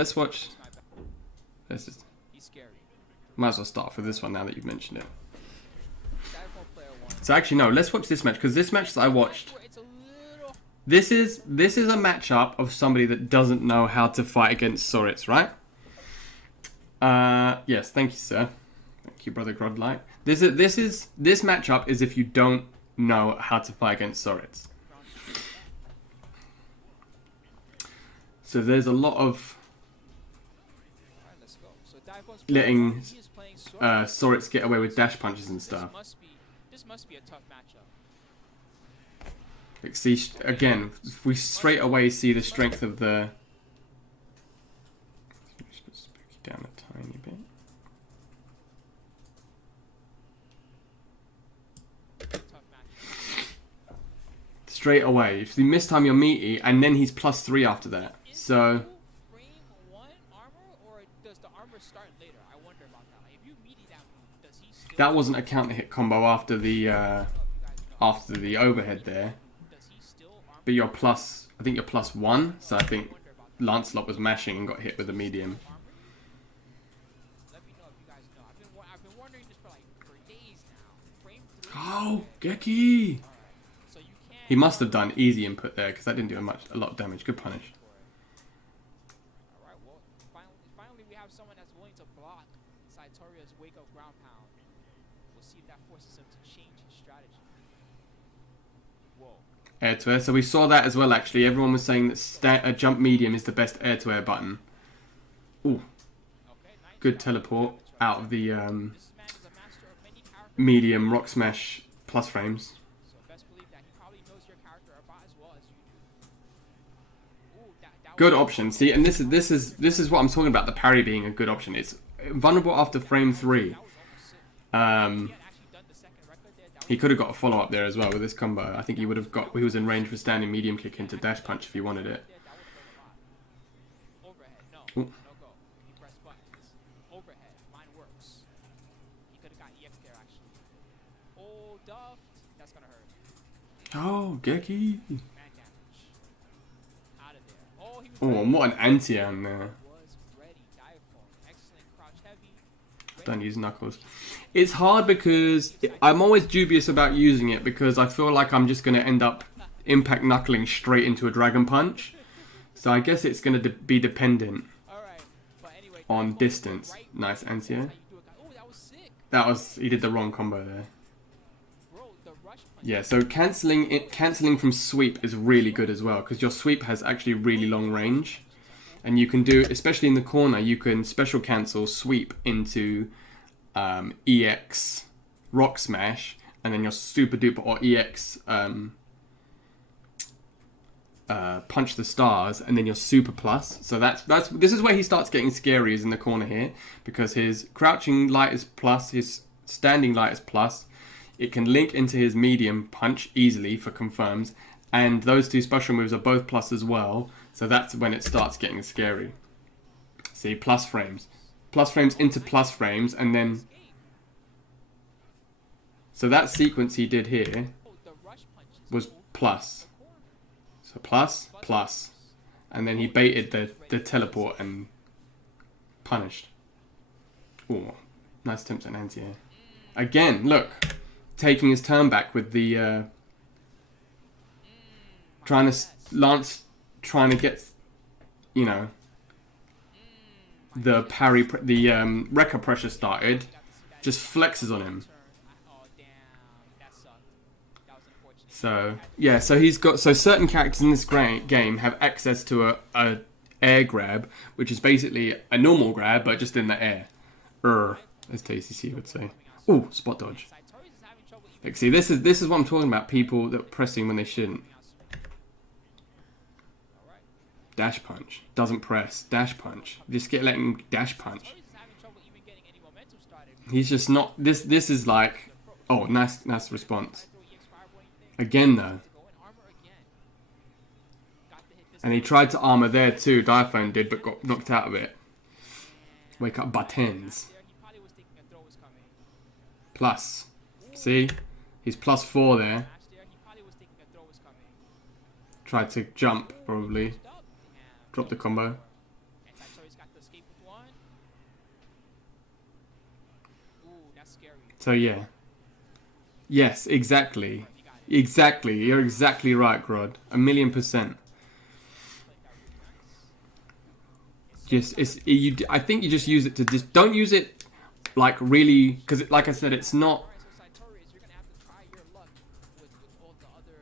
let's watch. Let's just. Might as well start off with this one now that you've mentioned it. So actually, no. Let's watch this match because this match that I watched. This is a matchup of somebody that doesn't know how to fight against Soriz, right? Yes, thank you, sir. Thank you, brother Godlike. This matchup is if you don't know how to fight against Soriz. So there's a lot of letting Soriz get away with dash punches and stuff. This must be a tough matchup. Like, see, again, we straight away see the strength of the. Just put Spooky down a tiny bit. Straight away, if you miss time, you're meaty, and then he's +3 after that. So. Frame 1 armor, or does the armor start later? I wonder about that. Like, if you meaty that move, does he still? That wasn't a counter hit combo after the overhead there. But you're plus, I think you're +1, so I think Lancelot was mashing and got hit with a medium. Let me know if you guys know. I've been wondering this for days now. Frame 3. Oh, Geki! So you can't. He must have done easy input there because that didn't do a lot of damage. Good punish. Alright, well, finally we have someone that's willing to block Saitoria's wake up ground pound. We'll see if that forces him to change his strategy. Whoa. Air to air. So we saw that as well, actually. Everyone was saying that jump medium is the best air to air button. Ooh. Good teleport out of the medium rock smash plus frames. So best believe that he probably knows your character about as well as you do. Ooh, that Good option. See, and this is what I'm talking about. The parry being a good option. It's vulnerable after frame 3. He could have got a follow up there as well with this combo. I think he would have got. He was in range for standing medium kick into dash punch if he wanted it. overhead, no Ooh. no go. He pressed buttons. Overhead, mine works. He could have got EX there actually. Oh, Duff, that's gonna hurt. Oh, Geki. Man damage. Out of there. Oh, he was Oh, ready. and what an anti-am there. Was ready. Dive phone. Excellent crouch heavy. Don't use knuckles. It's hard because I'm always dubious about using it because I feel like I'm just going to end up impact knuckling straight into a dragon punch. So I guess it's going to be dependent Alright, but anyway, on dive phone, distance. right Nice there. anti-air. That's how you do it. Oh, that was sick. He did the wrong combo there. Bro, the rush punch. Yeah, so cancelling from sweep is really good as well because your sweep has actually really long range. And you can do, especially in the corner, you can special cancel sweep into EX rock smash, and then your super duper or EX punch the stars, and then your super plus. So this is where he starts getting scary, is in the corner here, because his crouching light is plus, his standing light is plus. It can link into his medium punch easily for confirms, and those two special moves are both plus as well. So that's when it starts getting scary. See, plus frames into plus frames, and then so that sequence he did here was plus. So plus, and then he baited the teleport and punished. Oh, nice attempt at an anti-air. Again, look, taking his turn back with the Lance trying to get, you know, the parry, the wrecker pressure started, just flexes on him. Oh, damn. That sucked. That was unfortunate. So yeah, so certain characters in this game have access to a air grab, which is basically a normal grab but just in the air. As TCC would say. Ooh, spot dodge. Saitorius is having trouble even. Like, see, this is what I'm talking about. People that are pressing when they shouldn't. Alright. Dash punch doesn't press. Dash punch. Just letting him dash punch. Saitorius is having trouble even getting any momentum started. He's just not. This is like. Oh, nice response. Again though. And he tried to armor there too, Diaphone did, but got knocked out of it. Wake up buttons. Plus. See? He's +4 there. Tried to jump, probably. Drop the combo. So yeah. Yes, exactly. Exactly. You're exactly right, Grod. 1,000,000%. Just I think you just use it to just don't use it like really because like I said it's not Alright, so Sartorius, you're gonna have to try your luck with all the other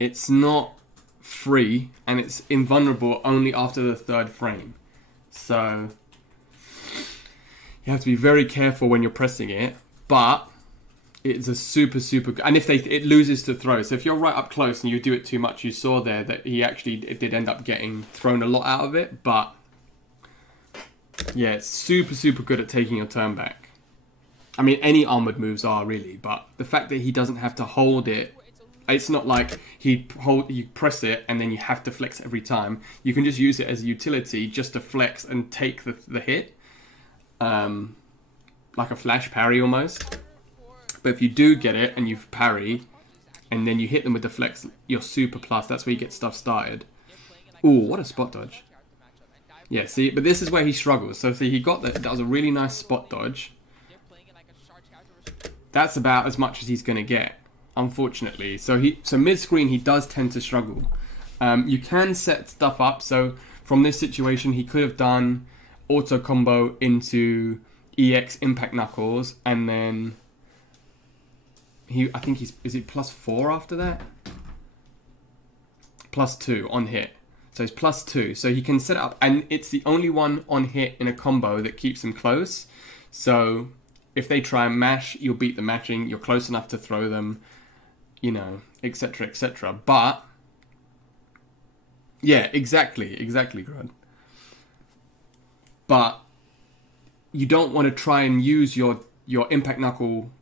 it's not free and it's invulnerable only after the third frame. So you have to be very careful when you're pressing it, but it's a super and if it loses to throw. So if you're right up close and you do it too much, you saw there that it did end up getting thrown a lot out of it, but yeah, it's super good at taking your turn back. I mean, any armored moves are really, but the fact that he doesn't have to hold it, it's not like you press it and then you have to flex every time. You can just use it as a utility just to flex and take the hit, like a flash parry almost. But if you do get it and you parry, and then you hit them with the flex, you're super plus. That's where you get stuff started. Ooh, what a spot dodge. Yeah, see, but this is where he struggles. So see, he got that. That was a really nice spot dodge. That's about as much as he's going to get, unfortunately. So mid-screen, he does tend to struggle. You can set stuff up. So from this situation, he could have done auto combo into EX Impact Knuckles, and then I think is he +4 after that? +2 on hit. So it's +2. So he can set it up, and it's the only one on hit in a combo that keeps him close. So if they try and mash, you'll beat the matching. You're close enough to throw them, etc., etc. But yeah, exactly, Grud. But you don't want to try and use your Impact Knuckle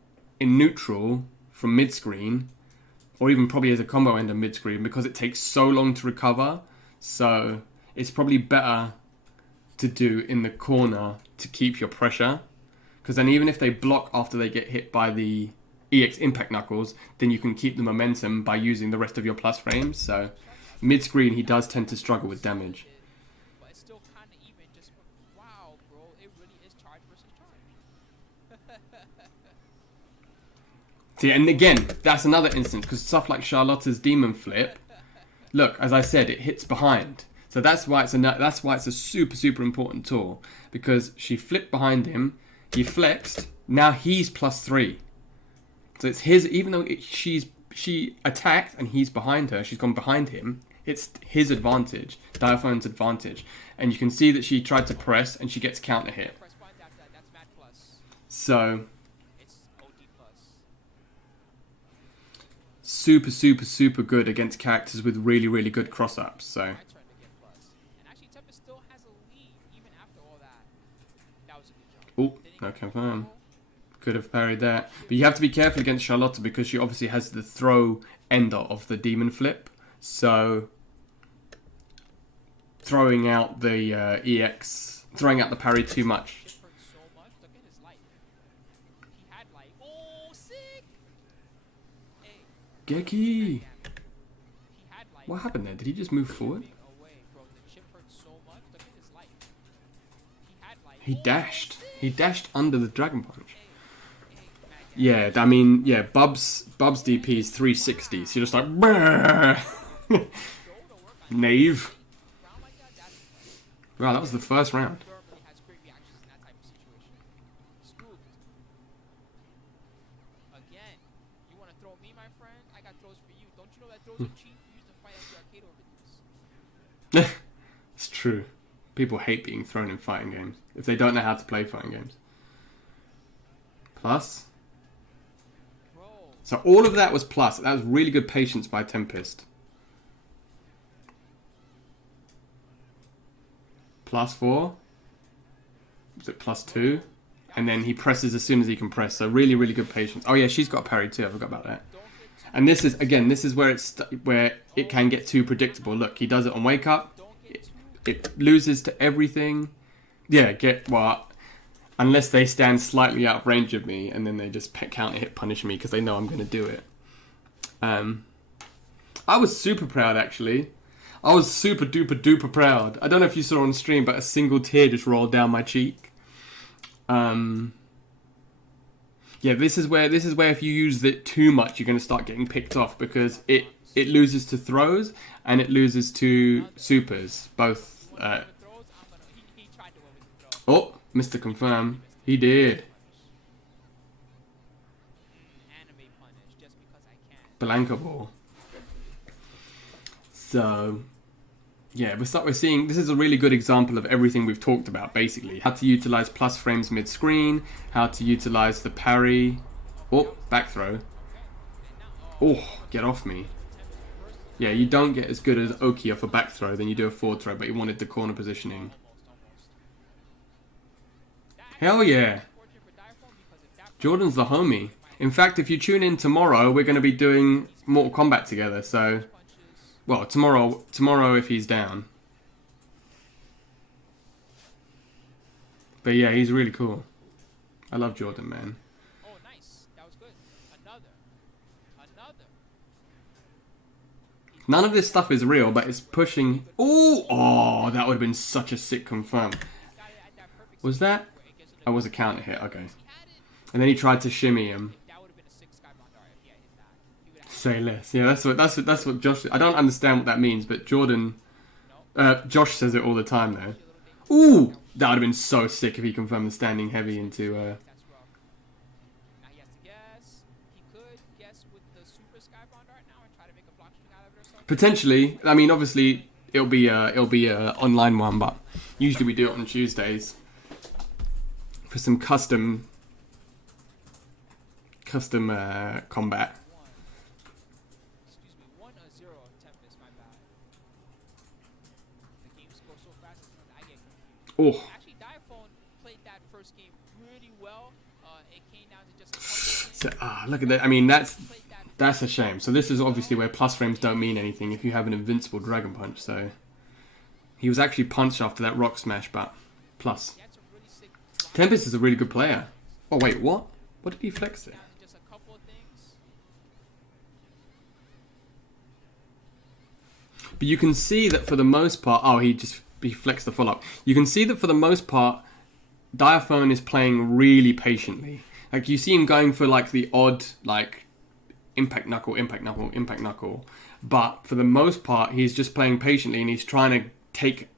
in neutral from mid-screen, or even probably as a combo ender mid-screen, because it takes so long to recover. So it's probably better to do in the corner to keep your pressure, because then even if they block after they get hit by the EX Impact Knuckles, then you can keep the momentum by using the rest of your plus frames. So mid-screen, he does tend to struggle with damage. But it's still kind of even. Just wow, bro, it really is charge versus charge. See, and again, that's another instance, because stuff like Charlotte's Demon Flip, look, as I said, it hits behind. So that's why it's a super important tool, because she flipped behind him, he flexed, now he's +3. So it's his, even though she attacked and he's behind her, she's gone behind him, it's his advantage, Diaphone's advantage. And you can see that she tried to press and she gets counter hit. That's mad plus. So It's OD plus. super good against characters with really good cross-ups. So My turn to get plus. And actually Tempest still has a lead even after all that. That was a good jump. oh, no confirm. Could have parried that. But you have to be careful against Charlotte because she obviously has the throw ender of the demon flip. So throwing out the EX, throwing out the parry too much. Hurt so much. Look at his life. He had life. Oh, sick. Hey. Geki! He had life. What happened there? Did he just move forward? Away, bro. The chip hurt so much. Look at his life. He had life. He dashed. He dashed under the Dragon Punch. Hey, Yeah, I mean, yeah, Bub's DP is 360, so you're just like, brrr. Knave. Wow, that was the first round. normally has great reactions in that type of situation. Scooped. Again, you want to throw me, my friend? I got throws for you. Don't you know that throws are cheap? You used to fight at the arcade over these. It's true. People hate being thrown in fighting games if they don't know how to play fighting games. Plus. Bro. So all of that was plus. That was really good patience by Tempest. +4. Was it +2? And then he presses as soon as he can press. So really good patience. Oh yeah, she's got a parry too. I forgot about that. And this is where where it can get too predictable. Look, he does it on wake up. It loses to everything. Yeah, unless they stand slightly out of range of me, and then they just counter hit punish me because they know I'm going to do it. I was super proud actually. I was super duper proud. I don't know if you saw on stream, but a single tear just rolled down my cheek. Yeah, this is where if you use it too much, you're going to start getting picked off because it loses to throws and it loses to supers. Both. He tried to win with the throw. Oh, Mr. Confirm. He did. Anime punish just because I can. Blanca ball. So, yeah, we're seeing, this is a really good example of everything we've talked about, basically. How to utilize plus frames mid-screen, how to utilize the parry. Oh, back throw. Oh, get off me. Yeah, you don't get as good as Oki off a back throw than you do a forward throw, but he wanted the corner positioning. Hell yeah. Jordan's the homie. In fact, if you tune in tomorrow, we're going to be doing Mortal Kombat together, so... Well, tomorrow if he's down. But yeah, he's really cool. I love Jordan, man. Oh, nice. That was good. Another. None of this stuff is real, but it's pushing... Oh, that would have been such a sick confirm. Was that? Oh, was a counter hit, okay. And then he tried to shimmy him. Say less. Yeah, that's what Josh... I don't understand what that means, but Jordan... Josh says it all the time, though. Ooh! That would have been so sick if he confirmed the standing heavy into... Potentially. I mean, obviously, it'll be a online one, but usually we do it on Tuesdays for some custom combat. Oh. Actually, Diaphone played that first game pretty well. It came down to just a couple of things. Look at that. I mean, that's a shame. So this is obviously where plus frames don't mean anything if you have an invincible Dragon Punch. So he was actually punched after that Rock Smash, but plus. Tempest is a really good player. Oh, wait, what? What did he flex there? Just a couple of things. But you can see that for the most part... Oh, he flexed the full up. You can see that for the most part, Diaphone is playing really patiently. Like, you see him going for, like, the odd, like, impact knuckle. But for the most part, he's just playing patiently and he's trying to take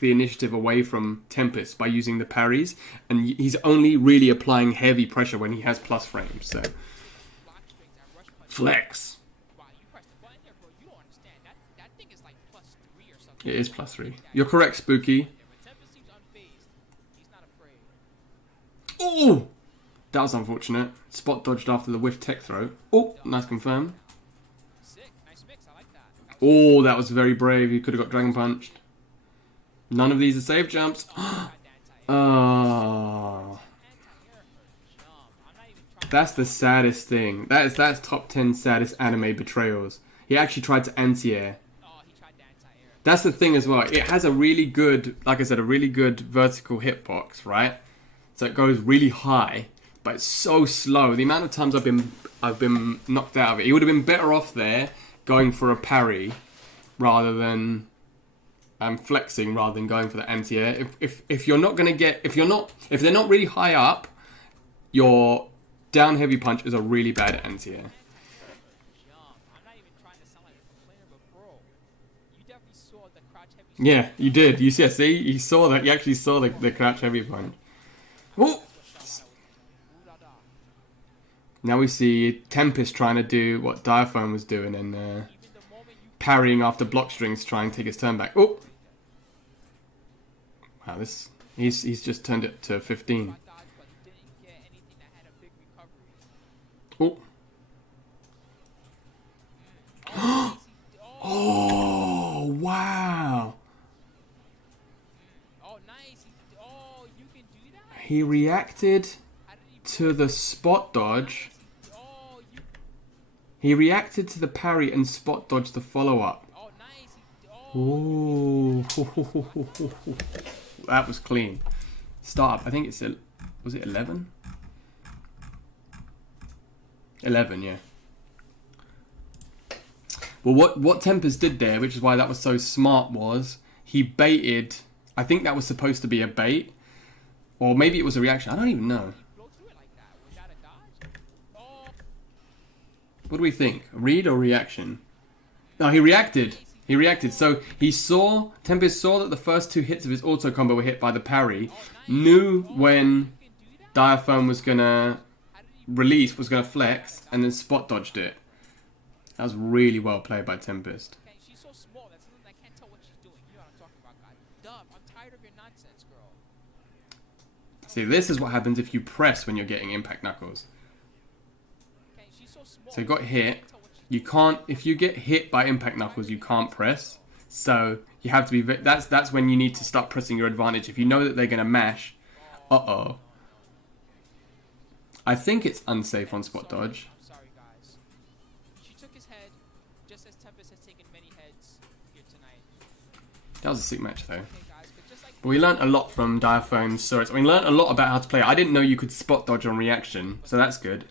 the initiative away from Tempest by using the parries. And he's only really applying heavy pressure when he has plus frames. So, flex. It is +3. You're correct, Spooky. Oh! That was unfortunate. Spot dodged after the whiff tech throw. Oh, nice confirm. Oh, that was very brave. He could have got Dragon Punched. None of these are safe jumps. Oh. That's the saddest thing. That's top 10 saddest anime betrayals. He actually tried to anti-air. That's the thing as well. It has a really good, like I said, a really good vertical hitbox, right? So it goes really high, but it's so slow. The amount of times I've been knocked out of it. He would have been better off there going for a parry rather than flexing rather than going for the anti-air. If you're not gonna get if they're not really high up, your down heavy punch is a really bad anti-air. Yeah, you did. You see, you saw that. You actually saw the crouch heavy punch. Oh! Now we see Tempest trying to do what Diaphone was doing and parrying after block strings, trying to take his turn back. Oh! Wow, he's just turned it to 15. Oh! Oh! Wow! He reacted to the spot dodge. He reacted to the parry and spot dodged the follow-up. Ooh. That was clean. Start up. I think it's... Was it 11? 11, yeah. Well, what Tempest did there, which is why that was so smart, was he baited... I think that was supposed to be a bait. Or maybe it was a reaction. I don't even know. What do we think? Read or reaction? No, he reacted. He reacted. So he saw, Tempest saw that the first 2 hits of his auto combo were hit by the parry, knew when Diaphone was going to release, was going to flex, and then spot dodged it. That was really well played by Tempest. Okay, she's so small that sometimes I can't tell what she's doing. You know what I'm talking about, guys. Dub, I'm tired of your nonsense, girl. See, this is what happens if you press when you're getting impact knuckles. Okay, she's so small. So you got hit. You can't, if you get hit by impact knuckles, you can't press. So you have to be, that's when you need to start pressing your advantage. If you know that they're going to mash, uh-oh. I think it's unsafe on spot dodge. I'm sorry, guys. She took his head, just as Tempest has taken many heads here tonight. That was a sick match though. Okay, guys, but just like But we learnt a lot from Diaphone's Soriz. I mean, learnt a lot about how to play. I didn't know you could spot dodge on reaction, so that's good.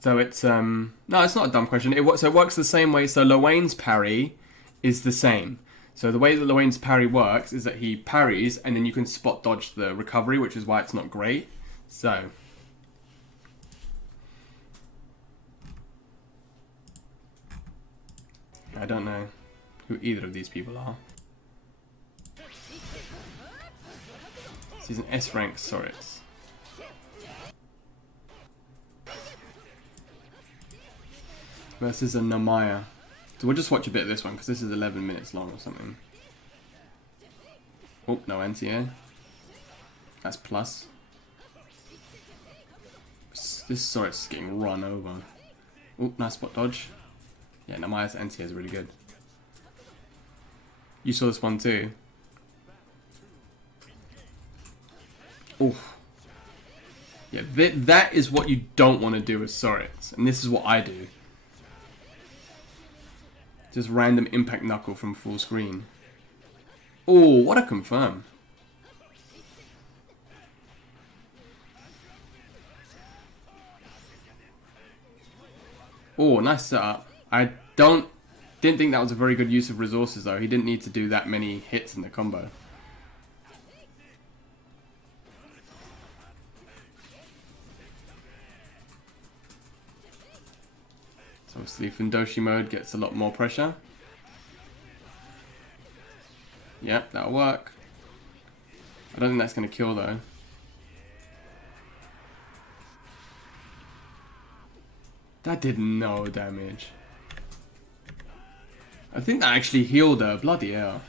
So it's, no, it's not a dumb question. So it works the same way. So Lowain's parry is the same. So the way that Lowain's parry works is that he parries, and then you can spot dodge the recovery, which is why it's not great. So I don't know who either of these people are. He's an S rank Soriz. Versus a Namaya. So we'll just watch a bit of this one because this is 11 minutes long or something. Oh, no NTA. That's plus. This Soriz is getting run over. Oh, nice spot dodge. Yeah, Namaya's NTA is really good. You saw this one too. Oh. Yeah, that is what you don't want to do with Soriz. And this is what I do. Just random impact knuckle from full screen. Oh, what a confirm. Oh, nice setup. I didn't think that was a very good use of resources though. He didn't need to do that many hits in the combo. So obviously Fundoshi mode gets a lot more pressure. Yep, that'll work. I don't think that's going to kill though. That did no damage. I think that actually healed her. Bloody hell.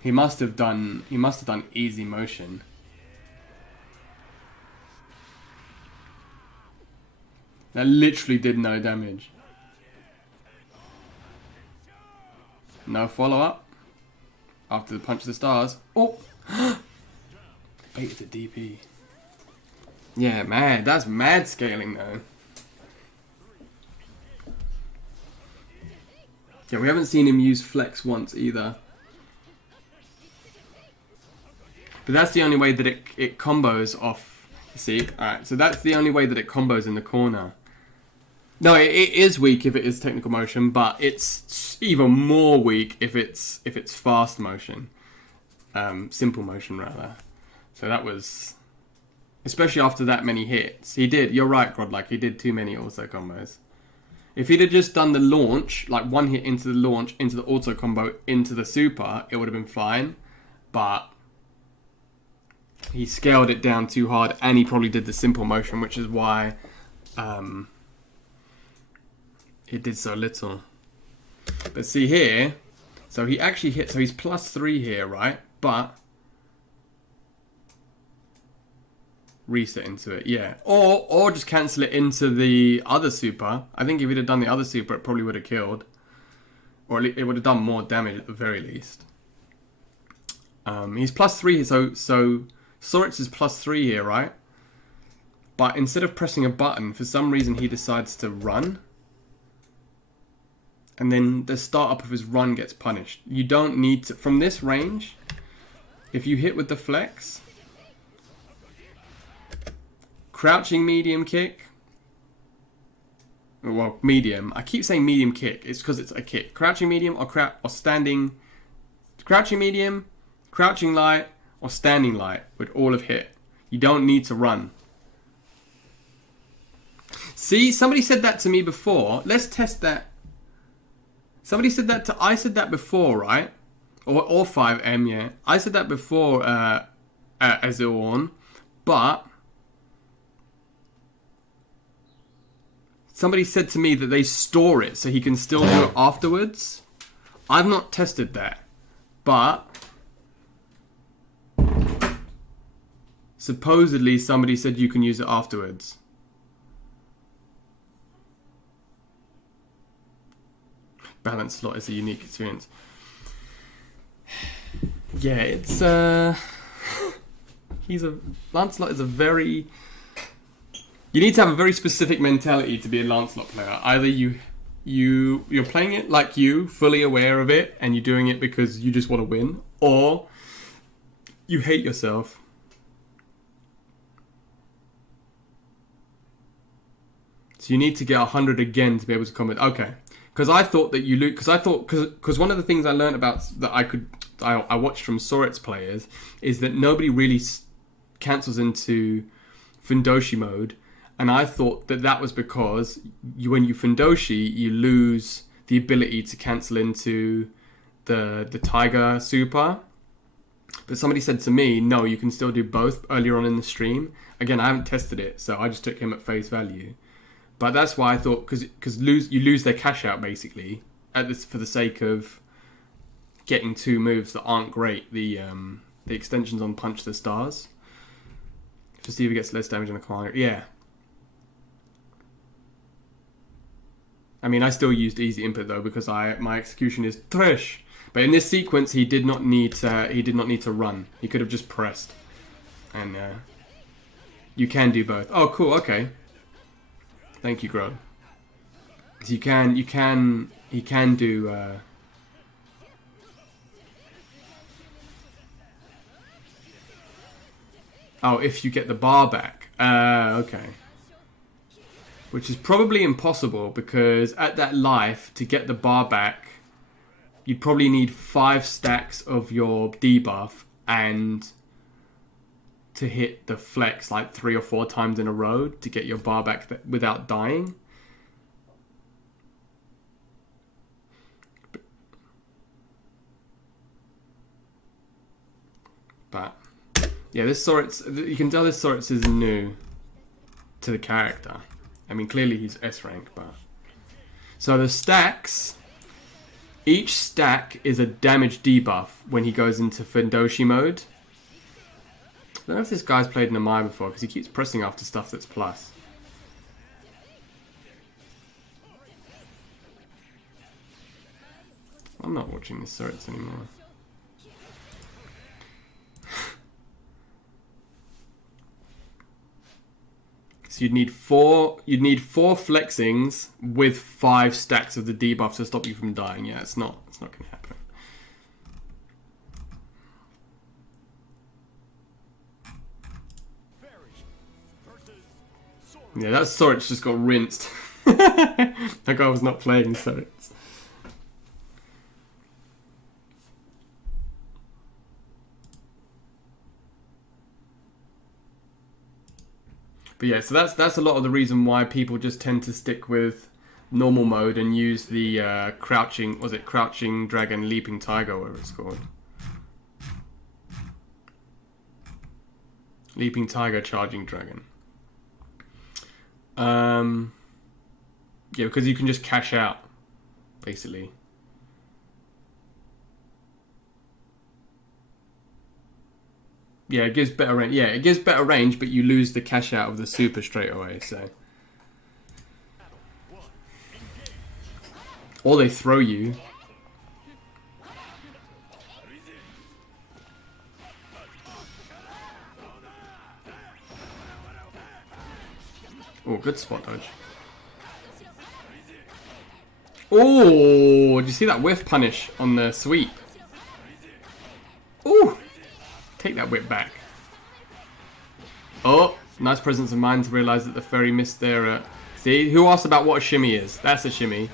He must have done easy motion. That literally did no damage. No follow up. After the punch of the stars. Oh! Baited the DP. Yeah, mad. That's mad scaling though. Yeah, we haven't seen him use flex once either. But that's the only way that it combos off. You see? Alright, so that's the only way that it combos in the corner. No, it is weak if it is technical motion, but it's even more weak if it's fast motion. Simple motion rather. So that was, especially after that many hits. You're right, Godlike, he did too many auto combos. If he'd have just done the launch, like one hit into the launch, into the auto combo, into the super, it would have been fine. But he scaled it down too hard, and he probably did the simple motion, which is why it did so little. But see here, so he actually hit, so he's +3 here, right? But reset into it, yeah. Or just cancel it into the other super. I think if he'd have done the other super, it probably would have killed. Or it would have done more damage at the very least. He's +3, so Soriz is +3 here, right? But instead of pressing a button, for some reason he decides to run. And then the startup of his run gets punished. You don't need to, from this range, if you hit with the flex, crouching medium kick, well, medium, I keep saying medium kick, it's because it's a kick. Crouching medium or standing, crouching medium, crouching light, or standing light would all have hit. You don't need to run. See, somebody said that to me before. Let's test that. Somebody said that to... I said that before, right? Or 5M, yeah. I said that before Azilorn. But... somebody said to me that they store it so he can still do it afterwards. I've not tested that. But... supposedly somebody said you can use it afterwards. Balance slot is a unique experience. Yeah, it's Lancelot is a very... you need to have a very specific mentality to be a Lancelot player. Either you're playing it like you, fully aware of it, and you're doing it because you just want to win, or you hate yourself. So you need to get 100 again to be able to comment. Okay. Because I thought that you lose. Because one of the things I learned about that I watched from Soriz players is that nobody really cancels into Fundoshi mode, and I thought that was because when you Fundoshi, you lose the ability to cancel into the Tiger Super. But somebody said to me, no, you can still do both earlier on in the stream. Again, I haven't tested it, so I just took him at face value. But that's why I thought, because you lose their cash out basically for the sake of getting 2 moves that aren't great. The extensions on Punch the Stars. Just either gets less damage on the command. Yeah. I mean, I still used easy input though because my execution is trash. But in this sequence, he did not need to run. He could have just pressed, and you can do both. Oh, cool. Okay. Thank you, Gro. So he can do... oh, if you get the bar back. Okay. Which is probably impossible because at that life, to get the bar back, you'd probably need 5 stacks of your debuff and... to hit the flex like 3 or 4 times in a row to get your bar back without dying. But yeah, this Soriz, you can tell this Soriz is new to the character. I mean, clearly he's S rank, but so the stacks. Each stack is a damage debuff when he goes into Fundoshi mode. I don't know if this guy's played in a Maya before because he keeps pressing after stuff that's plus. I'm not watching this Soriz anymore. So you'd need four flexings with 5 stacks of the debuff to stop you from dying. Yeah, it's not gonna happen. Yeah, that Soriz just got rinsed. That guy was not playing Soriz. But yeah, so that's a lot of the reason why people just tend to stick with normal mode and use the crouching dragon, leaping tiger, whatever it's called. Leaping tiger, charging dragon. Yeah, because you can just cash out, basically. Yeah, it gives better range. Yeah, it gives better range, but you lose the cash out of the super straight away. So, or they throw you. Oh, good spot dodge. Oh, did you see that whiff punish on the sweep? Oh, take that whip back. Oh, nice presence of mind to realise that the fairy missed their... see, who asked about what a shimmy is? That's a shimmy.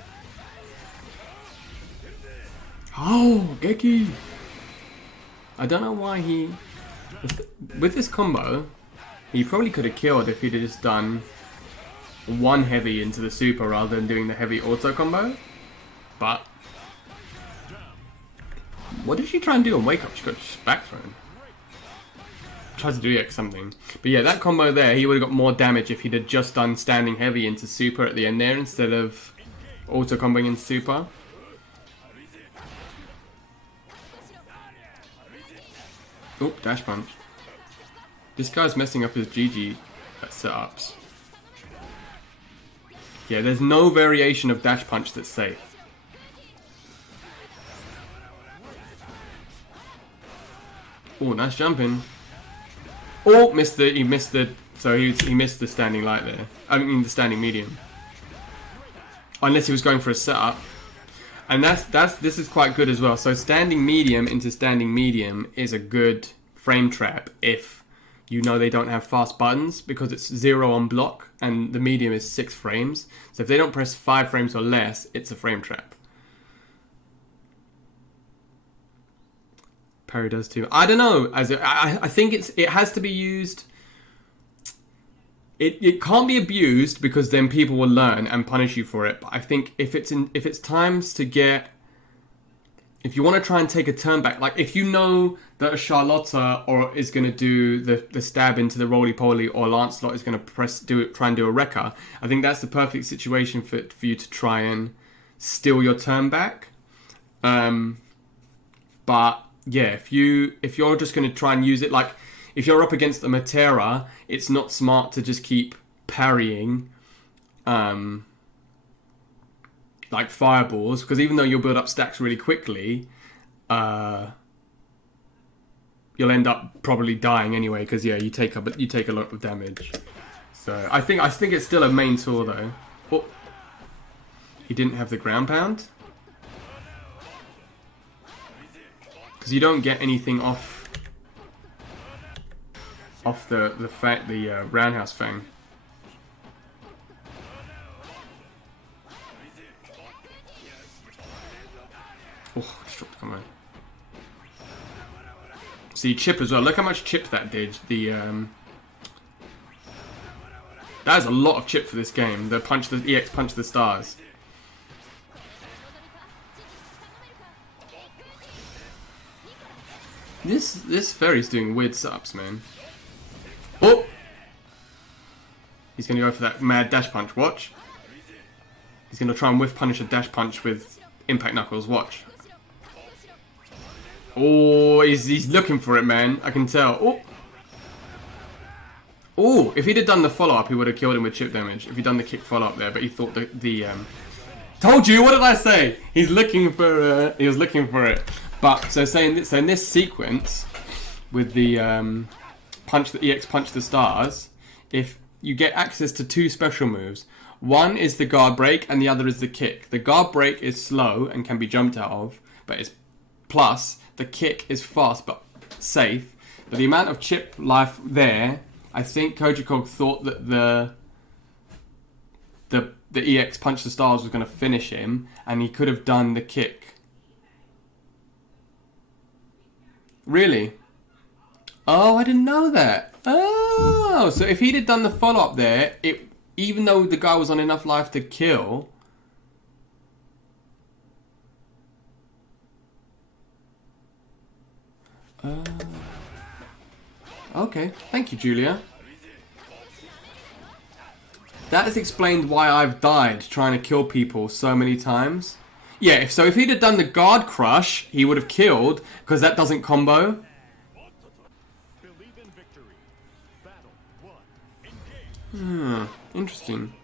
Oh, Geki. I don't know why he... with this combo, he probably could have killed if he'd have just done... one heavy into the super rather than doing the heavy auto combo. But what did she try and do on wake up? She got back thrown. Tried to do EX something. But yeah, that combo there, he would have got more damage if he'd have just done standing heavy into super at the end there instead of auto comboing into super. Oh, dash punch. This guy's messing up his GG setups. Yeah, there's no variation of dash punch that's safe. Oh, nice jumping. Oh, he missed the standing light there. I mean the standing medium. Unless he was going for a setup. And this is quite good as well. So standing medium into standing medium is a good frame trap if you know they don't have fast buttons, because it's 0 on block and the medium is 6 frames. So if they don't press 5 frames or less, it's a frame trap. Parry does too. I don't know. I think it has to be used. It can't be abused because then people will learn and punish you for it. But I think if it's times to get, if you want to try and take a turn back, like if you know that a Charlotta or is going to do the stab into the roly poly, or Lancelot is going to try and do a wrecker, I think that's the perfect situation for you to try and steal your turn back. But yeah, if you're just going to try and use it, like if you're up against a Matera, it's not smart to just keep parrying like fireballs, because even though you'll build up stacks really quickly, you'll end up probably dying anyway, because yeah, you take a lot of damage. So I think it's still a main tool though. Oh, he didn't have the ground pound. Because you don't get anything off the roundhouse fang. Oh, just dropped the combo. See, chip as well. Look how much chip that did. That is a lot of chip for this game. The EX punch the stars. This fairy's doing weird setups, man. Oh! He's going to go for that mad dash punch. Watch. He's going to try and whiff punish a dash punch with impact knuckles. Watch. Oh, he's looking for it, man. I can tell. Oh! Oh! If he'd have done the follow-up, he would have killed him with chip damage. If he'd done the kick follow-up there, but he thought Told you! What did I say? He's looking for... he was looking for it. But, so in this sequence, with the EX punch the stars, if you get access to 2 special moves, one is the guard break and the other is the kick. The guard break is slow and can be jumped out of, but it's plus. The kick is fast but safe. But the amount of chip life there, I think Kojikog thought that the EX punch the stars was going to finish him, and he could have done the kick. Really? Oh, I didn't know that. Oh, so if he'd have done the follow-up there, even though the guy was on enough life to kill... okay, thank you, Julia. That has explained why I've died trying to kill people so many times. Yeah, if he'd have done the guard crush, he would have killed, because that doesn't combo. Interesting.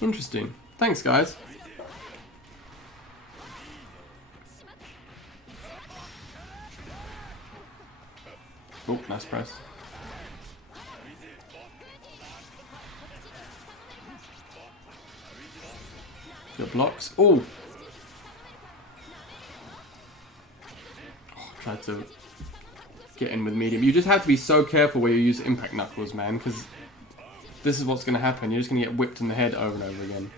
Interesting. Thanks, guys. Oh, nice press. Good blocks. Oh! Tried to get in with medium. You just have to be so careful where you use impact knuckles, man, because this is what's going to happen. You're just going to get whipped in the head over and over again.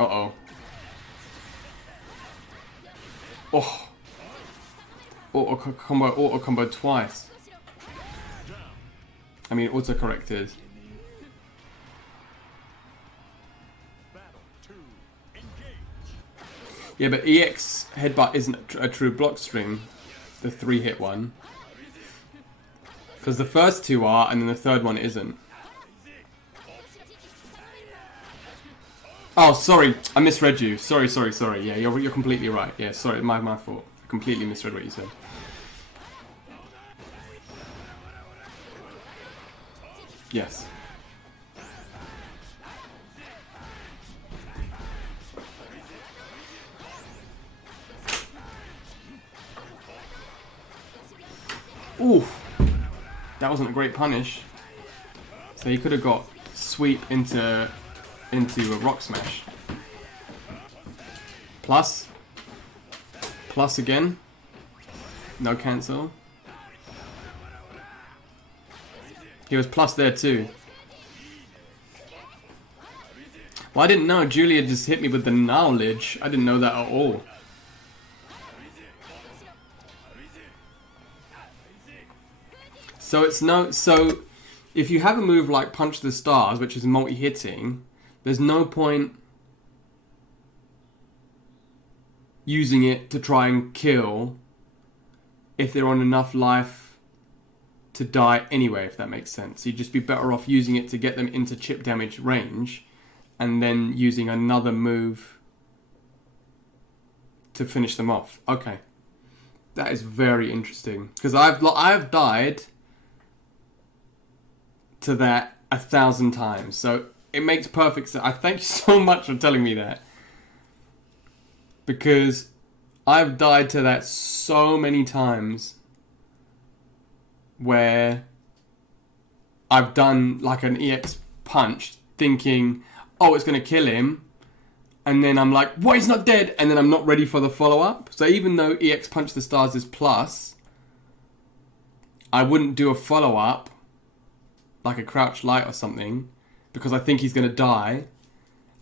Uh-oh. Oh. Auto combo twice. I mean, autocorrect is. Yeah, but EX headbutt isn't a true block string. The 3-hit one. Because the first two are, and then the third one isn't. Oh, sorry. I misread you. Sorry. Yeah, you're completely right. Yeah, sorry. My fault. I completely misread what you said. Yes. Ooh. That wasn't a great punish. So he could have got sweep into a rock smash. Plus again. No cancel. He was plus there too. Well, I didn't know. Julia just hit me with the knowledge. I didn't know that at all. So it's no. So if you have a move like Punch the Stars, which is multi-hitting, there's no point using it to try and kill if they're on enough life to die anyway, if that makes sense. You'd just be better off using it to get them into chip damage range and then using another move to finish them off. Okay. That is very interesting. Because I've died to that 1,000 times. So it makes perfect sense. I thank you so much for telling me that. Because I've died to that so many times where I've done like an EX punch thinking, oh, it's going to kill him. And then I'm like, what, he's not dead? And then I'm not ready for the follow-up. So even though EX Punch the Stars is plus, I wouldn't do a follow-up, like a Crouch Light or something, because I think he's going to die.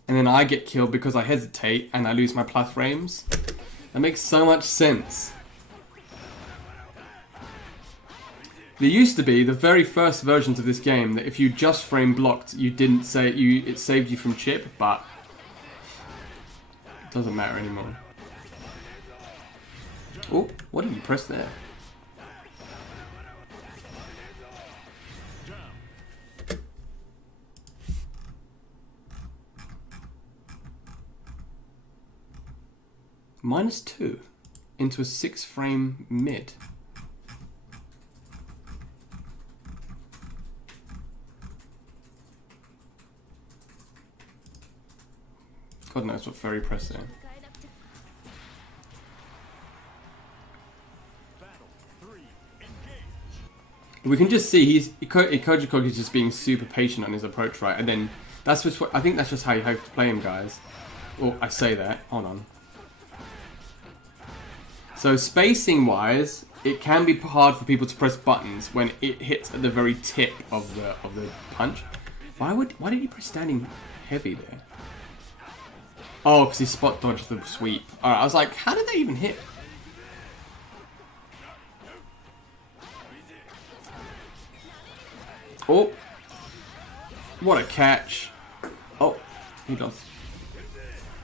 And then I get killed because I hesitate and I lose my plus frames. That makes so much sense. There used to be the very first versions of this game that if you just frame blocked, you didn't say it saved you from chip, but it doesn't matter anymore. Oh, what did you press there? -2 into a 6-frame mid. God knows what Fairy pressed there. We can just see Kojikog is just being super patient on his approach, right? And then that's just what I think. That's just how you have to play him, guys. Oh, I say that. Hold on. So spacing wise, it can be hard for people to press buttons when it hits at the very tip of the punch. Why did he press standing heavy there? Oh, because he spot dodged the sweep. Alright, I was like, how did that even hit? Oh. What a catch. Oh, he lost.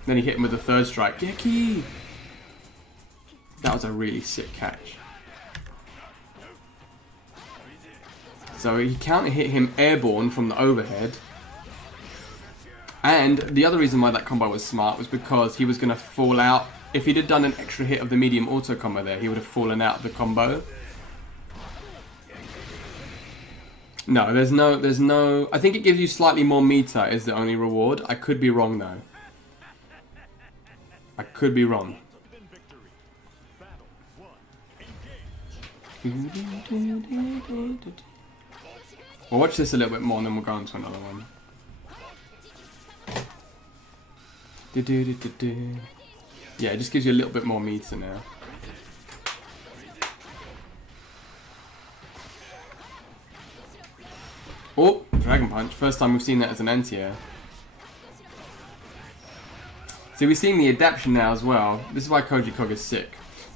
Then he hit him with the third strike. Geki! That was a really sick catch. So he counter hit him airborne from the overhead. And the other reason why that combo was smart was because he was going to fall out. If he'd have done an extra hit of the medium auto combo there, he would have fallen out of the combo. No, there's no... I think it gives you slightly more meter is the only reward. I could be wrong though. I could be wrong. We'll watch this a little bit more and then we'll go on to another one. Yeah, it just gives you a little bit more meter now. Oh, Dragon Punch. First time we've seen that as an anti-air. See, we're seeing the adaptation now as well. This is why Kojikog is sick.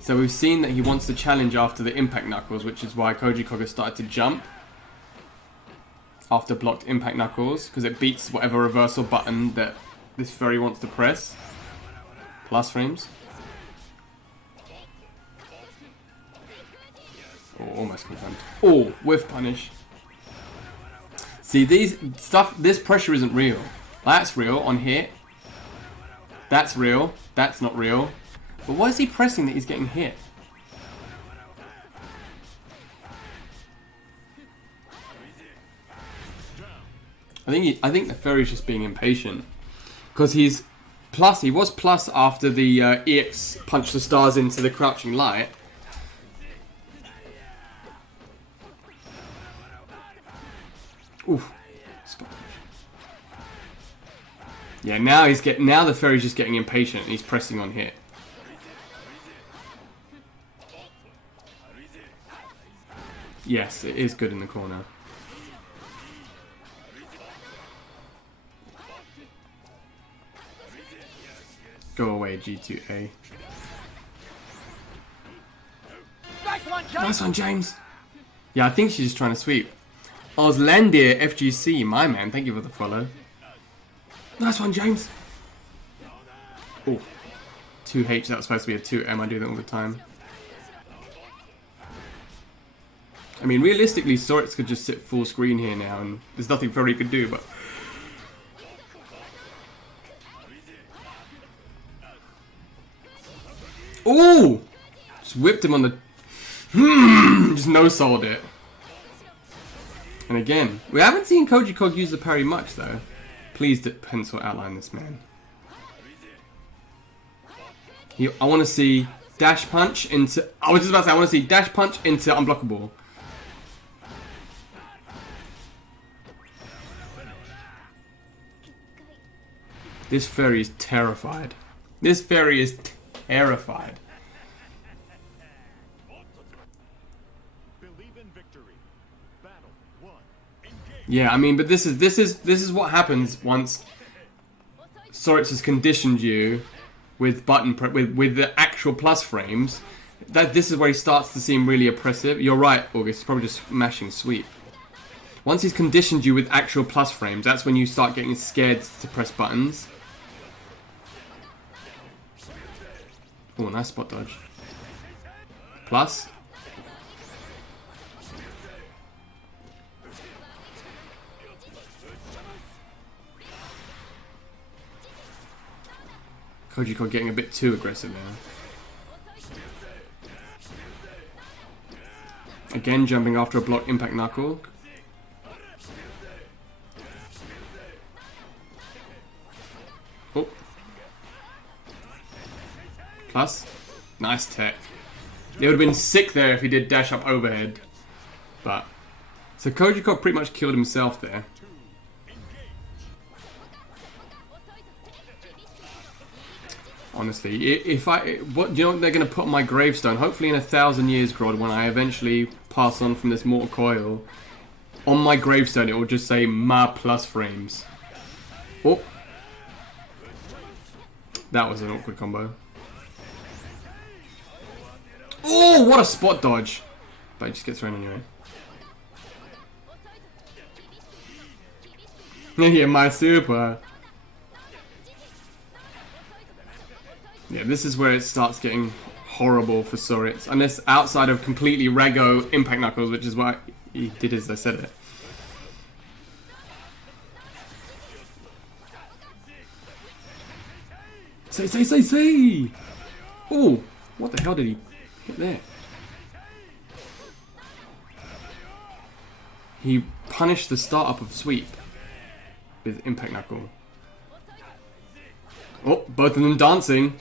So we've seen that he wants to challenge after the impact knuckles, which is why Koji Koga started to jump after blocked impact knuckles, because it beats whatever reversal button that this fairy wants to press. Plus frames. Oh, almost confirmed. Oh, whiff punish. See, this pressure isn't real. That's real on hit. That's real. That's not real. But why is he pressing that he's getting hit? I think the fairy's just being impatient. Because he was plus after the EX punched the stars into the crouching light. Oof. Yeah, now the fairy's just getting impatient and he's pressing on hit. Yes, it is good in the corner. Go away, G2A. Nice one, James. Yeah, I think she's just trying to sweep. Oslandir FGC, my man. Thank you for the follow. Nice one, James. Oh, 2H. That was supposed to be a 2M. I do that all the time. I mean, realistically, Soriz could just sit full screen here now, and there's nothing Fairy could do, but... Ooh! Just whipped him on the... Just no-sold it. And again, we haven't seen Koji Kog use the parry much, though. Please pencil outline this man. I want to see dash punch into... I was just about to say, I want to see dash punch into unblockable. This fairy is terrified. This fairy is terrified. Yeah, I mean, but this is what happens once Soriz has conditioned you with with the actual plus frames. This is where he starts to seem really oppressive. You're right, August. He's probably just mashing sweep. Once he's conditioned you with actual plus frames, that's when you start getting scared to press buttons. Oh, nice spot dodge. Plus. Koji Kog getting a bit too aggressive now. Again, jumping after a block impact knuckle. Oh. Plus. Nice tech. It would have been sick there if he did dash up overhead. But. So Koji Kog pretty much killed himself there. Honestly, you know what they're going to put on my gravestone? Hopefully in 1,000 years, Grod, when I eventually pass on from this mortal coil, on my gravestone it will just say Ma plus frames. Oh. That was an awkward combo. Oh, what a spot dodge. But it just gets thrown anyway. Yeah, my super. Yeah, this is where it starts getting horrible for Soriz. Unless outside of completely rego impact knuckles, which is why he did as I said it. Say! Oh, what the hell did he hit there? He punished the startup of sweep with impact knuckle. Oh, both of them dancing.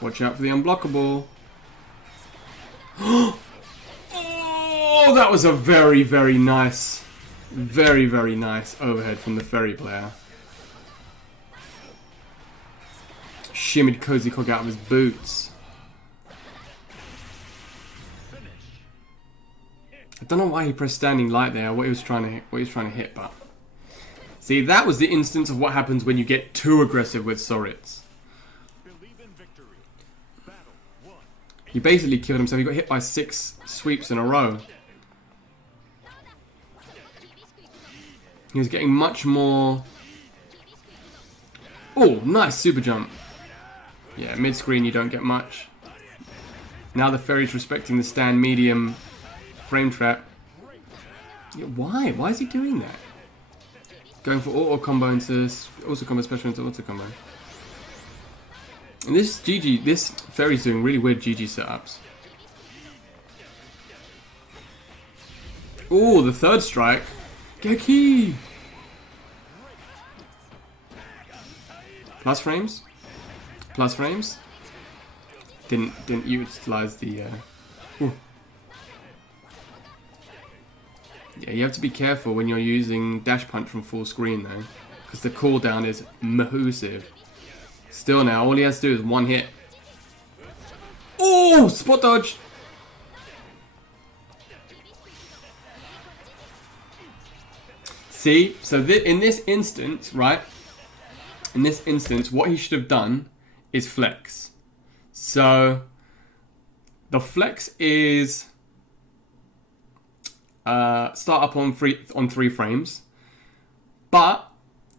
Watch out for the unblockable. Oh, that was a very, very nice overhead from the fairy player. Shimmied Koji Kog out of his boots. I don't know why he pressed standing light there. What he was trying to hit, but see, that was the instance of what happens when you get too aggressive with Soriz. He basically killed himself. He got hit by 6 sweeps in a row. He was getting much more... Oh, nice super jump. Yeah, mid-screen you don't get much. Now the Ferry's respecting the stand medium frame trap. Yeah, why? Why is he doing that? Going for auto combo into... Also combo special into auto combo. And this GG... This Ferry's doing really weird GG setups. Oh, the third strike. Geki! Plus frames? Plus frames? Didn't utilize the... Ooh. Yeah, you have to be careful when you're using dash punch from full screen though, because the cooldown is massive. Still now, all he has to do is one hit. Oh, spot dodge! See, so in this instance, right? In this instance, what he should have done is flex. So the flex is start up on 3 frames, but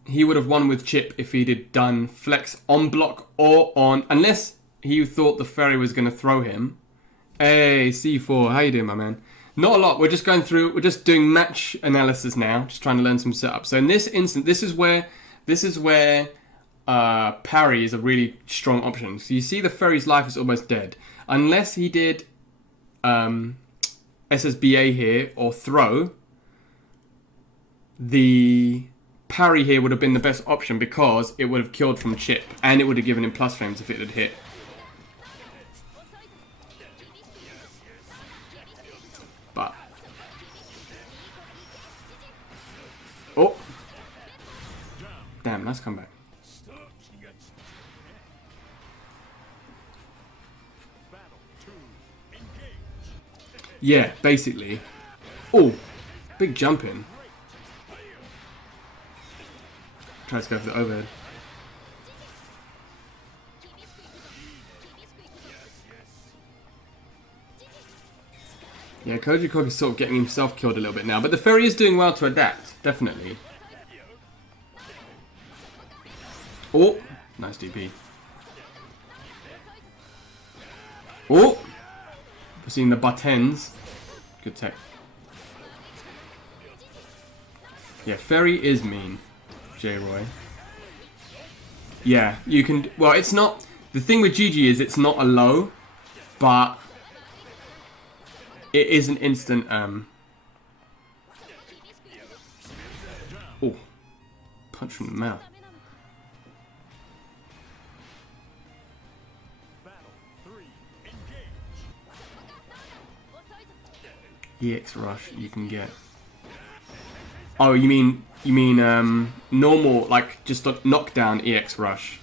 he would have won with chip if he'd have done flex on block or on, unless he thought the Ferry was going to throw him. Hey C4, how you doing, my man? Not a lot. We're just going through. We're just doing match analysis now, just trying to learn some setup. So in this instance, this is where parry is a really strong option. So you see the Ferry's life is almost dead. Unless he did SSBA here or throw, the parry here would have been the best option because it would have killed from chip and it would have given him plus frames if it had hit. But... Oh! Damn, nice comeback. Yeah, basically. Oh, big jump in. Try to go for the overhead. Yeah, Koji Kog is sort of getting himself killed a little bit now, but the Ferry is doing well to adapt, definitely. Oh, nice DP. Oh! We're seeing the buttons. Good tech. Yeah, Ferry is mean, J-Roy. Yeah, you can... Well, it's not... The thing with GG is it's not a low, but it is an instant... Oh, punch from the mouth. EX rush you can get. Oh, you mean normal, like just a knockdown EX rush.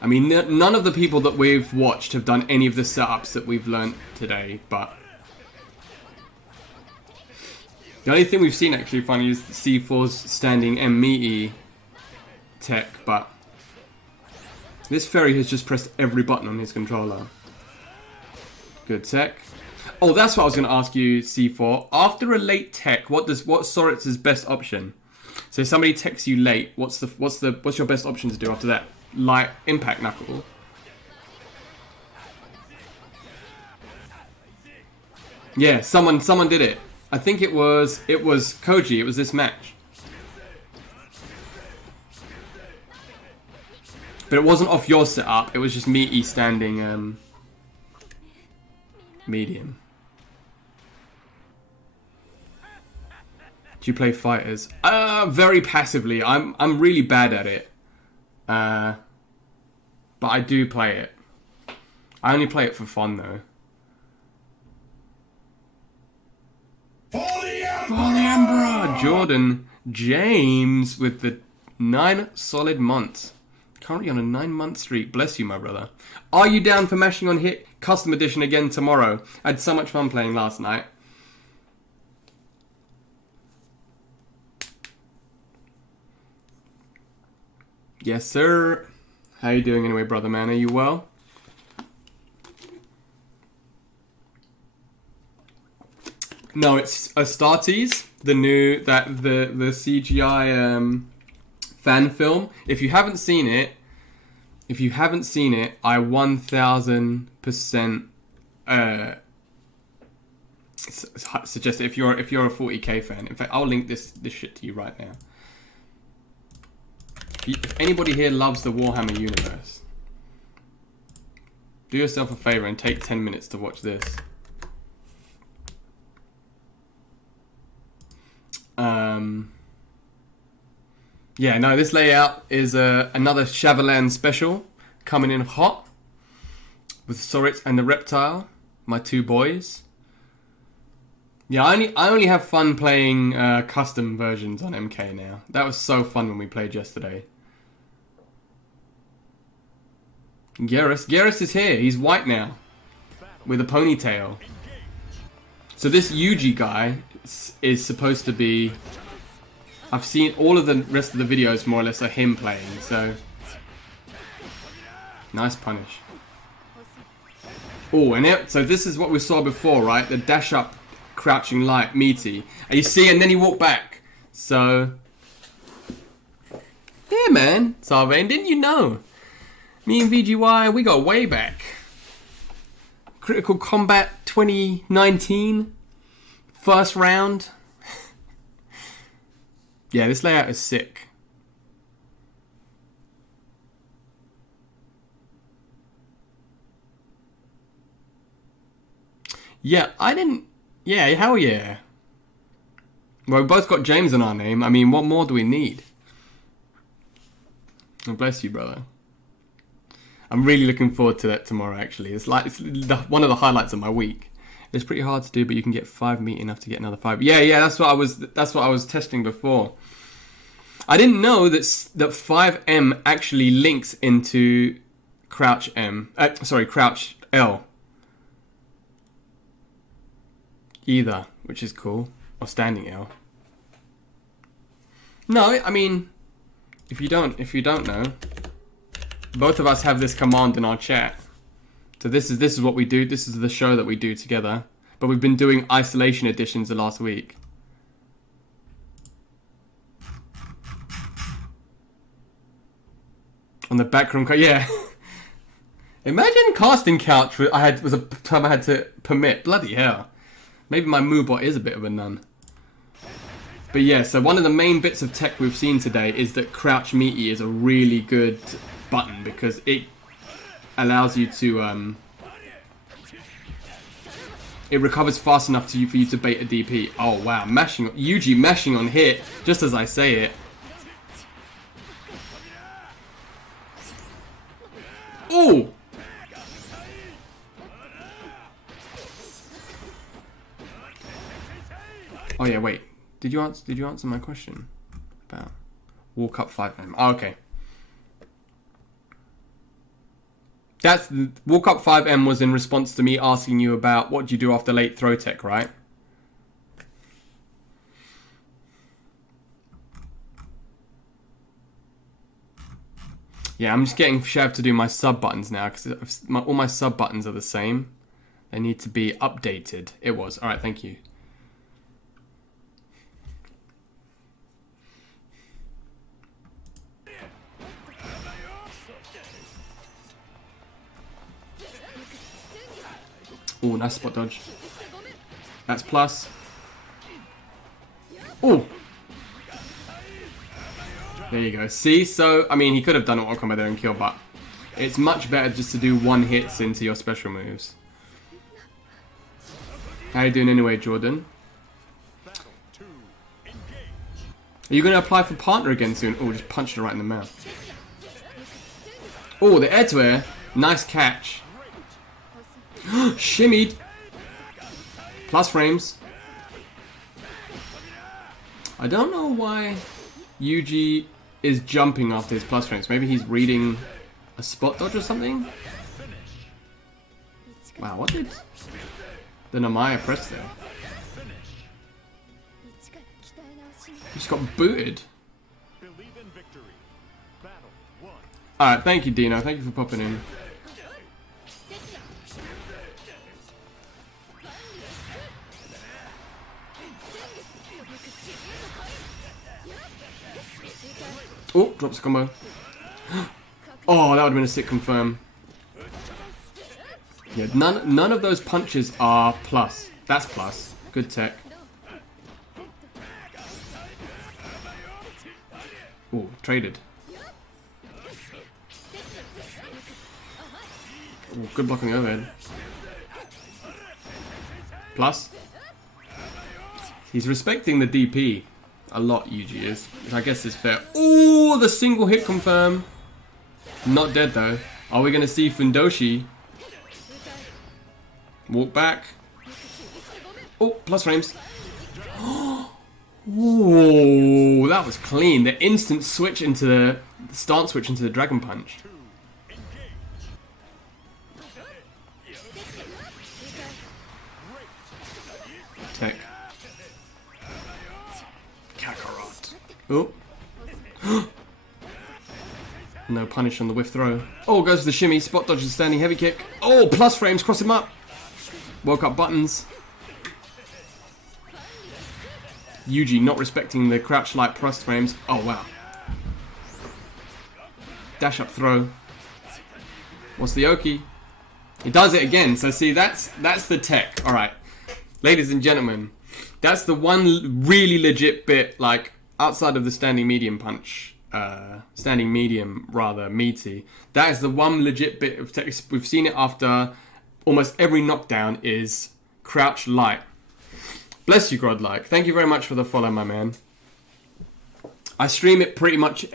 I mean, none of the people that we've watched have done any of the setups that we've learnt today, but the only thing we've seen actually funny is C4's standing M-meaty tech, but this Ferry has just pressed every button on his controller. Good tech. Oh, that's what I was going to ask you, C4. After a late tech, what's Soriz's best option? So if somebody techs you late, what's your best option to do after that? Light impact knuckle. Yeah, someone did it. I think it was Koji. It was this match. But it wasn't off your setup, it was just meaty standing medium. Do you play fighters? Very passively. I'm really bad at it. But I do play it. I only play it for fun though. For the Emperor! Jordan James with the 9 solid months. Currently on a 9-month streak. Bless you, my brother. Are you down for mashing on Hit Custom Edition again tomorrow? I had so much fun playing last night. Yes, sir. How you doing anyway, brother man? Are you well? No, it's Astartes, the CGI fan film. If you haven't seen it, I 1000% suggest it if you're a 40k fan. In fact, I'll link this shit to you right now. If anybody here loves the Warhammer universe, do yourself a favor and take 10 minutes to watch this. Yeah, no, this layout is another Chavalan special coming in hot with Soriz and the Reptile, my two boys. Yeah, I only have fun playing custom versions on MK now. That was so fun when we played yesterday. Garrus is here. He's white now with a ponytail. So this Yuji guy is supposed to be... I've seen all of the rest of the videos more or less are him playing, so... Nice punish. Oh, and so this is what we saw before, right? The dash up, crouching light, meaty. And you see, and then he walked back. So... Yeah, man. Sarvain, didn't you know? Me and VGY, we got way back. Critical Combat 2019. First round. Yeah, this layout is sick. Yeah, I didn't... Yeah, hell yeah. Well, we both got James in our name. I mean, what more do we need? Oh, bless you, brother. I'm really looking forward to that tomorrow, actually. It's one of the highlights of my week. It's pretty hard to do, but you can get 5 meat enough to get another 5. Yeah, that's what I was testing before. I didn't know that 5M actually links into crouch M. Crouch L. Either, which is cool. Or standing L. No, I mean, if you don't know, both of us have this command in our chat. So this is what we do. This is the show that we do together. But we've been doing isolation editions the last week. On the backroom, yeah. Imagine casting couch. Was a time I had to permit. Bloody hell. Maybe my moobot is a bit of a nun. But yeah, so one of the main bits of tech we've seen today is that crouch meaty is a really good button because it allows you to it recovers fast enough for you to bait a DP. Oh wow, Yuji mashing on hit just as I say it. Oh! Oh yeah, wait. Did you answer my question about walk up 5M? Oh, okay. That's walk up 5M was in response to me asking you about what do you do after late throw tech, right? Yeah, I'm just getting Shav to do my sub buttons now because all my sub buttons are the same. They need to be updated. It was. All right, thank you. Oh, nice spot dodge. That's plus. Oh! There you go. See? So, I mean, he could have done auto combo there and kill, but it's much better just to do one hits into your special moves. How you doing anyway, Jordan? Are you going to apply for partner again soon? Oh, just punched her right in the mouth. Oh, the air to air. Nice catch. Shimmied. Plus frames. I don't know why Yuji is jumping after his plus frames. Maybe he's reading a spot dodge or something? Wow, what did the Namaya press there? He just got booted. Alright, thank you, Dino. Thank you for popping in. Oh, drops a combo. Oh, that would have been a sick confirm. Yeah, none of those punches are plus. That's plus. Good tech. Oh, traded. Ooh, good block on the overhead. Plus. He's respecting the DP a lot, Yuji is. Which I guess is fair. Ooh, the single hit confirm. Not dead though. Are we going to see Fundoshi? Walk back. Oh, plus frames. Ooh, that was clean. The instant switch into the stance switch into the Dragon Punch. Tech. Kakarot. Oh. No punish on the whiff throw. Oh, goes for the shimmy. Spot dodges the standing heavy kick. Oh, plus frames. Cross him up. Woke up buttons. Yuji not respecting the crouch light plus frames. Oh, wow. Dash up throw. What's the Oki? He does it again. So see, that's the tech. All right. Ladies and gentlemen, that's the one really legit bit, like, outside of the standing medium punch. Standing medium, rather, meaty. That is the one legit bit of tech. We've seen it after almost every knockdown is crouch light. Bless you, Godlike. Thank you very much for the follow, my man. I stream it pretty much,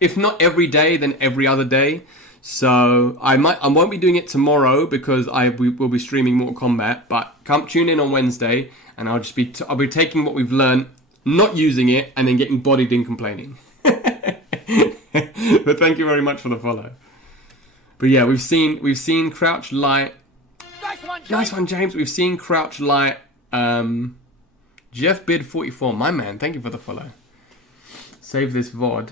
if not every day, then every other day. So I won't be doing it tomorrow because we will be streaming Mortal Kombat. But come tune in on Wednesday, and I'll be taking what we've learned, not using it, and then getting bodied and complaining. But thank you very much for the follow. But yeah, we've seen crouch light. Nice one, James. We've seen crouch light. Jeff Bid 44, my man. Thank you for the follow. Save this VOD.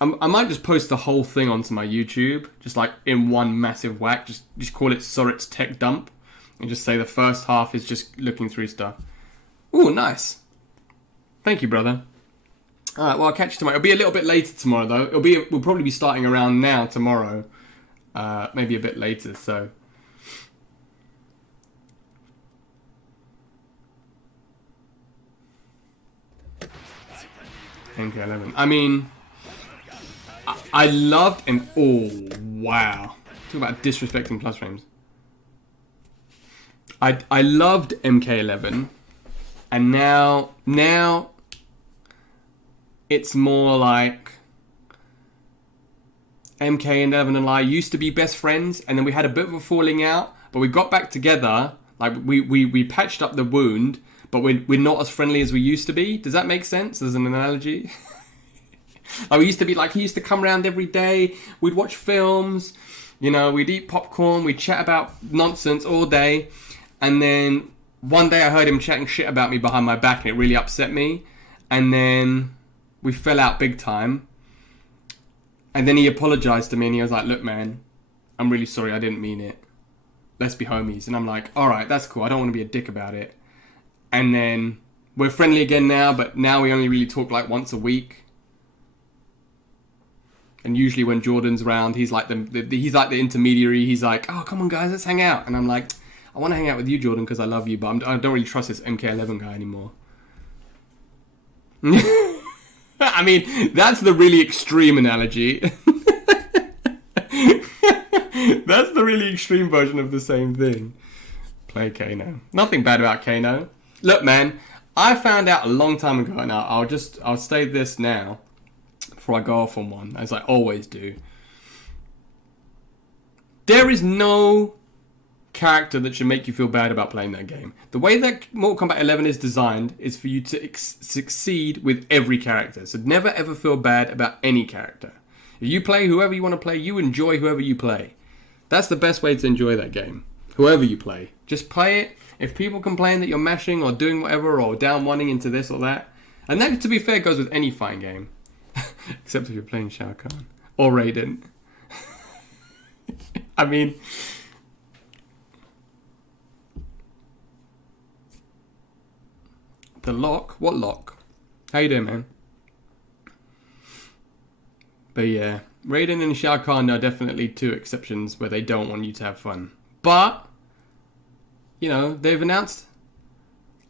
I might just post the whole thing onto my YouTube, just like in one massive whack. Just call it Soriz Tech Dump, and just say the first half is just looking through stuff. Ooh, nice. Thank you, brother. All right, well, I'll catch you tomorrow. It'll be a little bit later tomorrow, though. We'll probably be starting around now tomorrow, maybe a bit later. So. MK11. I mean, I loved and oh wow, talk about disrespecting plus frames. I loved MK11, and now it's more like MK11 and I used to be best friends, and then we had a bit of a falling out, but we got back together. Like we patched up the wound. But we're not as friendly as we used to be. Does that make sense as an analogy? Like we used to be like, he used to come around every day. We'd watch films. You know, we'd eat popcorn. We'd chat about nonsense all day. And then one day I heard him chatting shit about me behind my back and it really upset me. And then we fell out big time. And then he apologized to me and he was like, look, man, I'm really sorry. I didn't mean it. Let's be homies. And I'm like, all right, that's cool. I don't want to be a dick about it. And then we're friendly again now, but now we only really talk like once a week. And usually when Jordan's around, he's like he's like the intermediary. He's like, oh, come on, guys, let's hang out. And I'm like, I want to hang out with you, Jordan, because I love you, but I don't really trust this MK11 guy anymore. I mean, that's the really extreme analogy. That's the really extreme version of the same thing. Play Kano. Nothing bad about Kano. Look, man, I found out a long time ago, and I'll say this now before I go off on one, as I always do. There is no character that should make you feel bad about playing that game. The way that Mortal Kombat 11 is designed is for you to succeed with every character. So never ever feel bad about any character. If you play whoever you want to play, you enjoy whoever you play. That's the best way to enjoy that game. Whoever you play. Just play it. If people complain that you're mashing or doing whatever or down wanting into this or that, and that, to be fair, goes with any fighting game. Except if you're playing Shao Kahn. Or Raiden. I mean... The lock? What lock? How you doing, man? But yeah, Raiden and Shao Kahn are definitely two exceptions where they don't want you to have fun. But, you know, they've announced...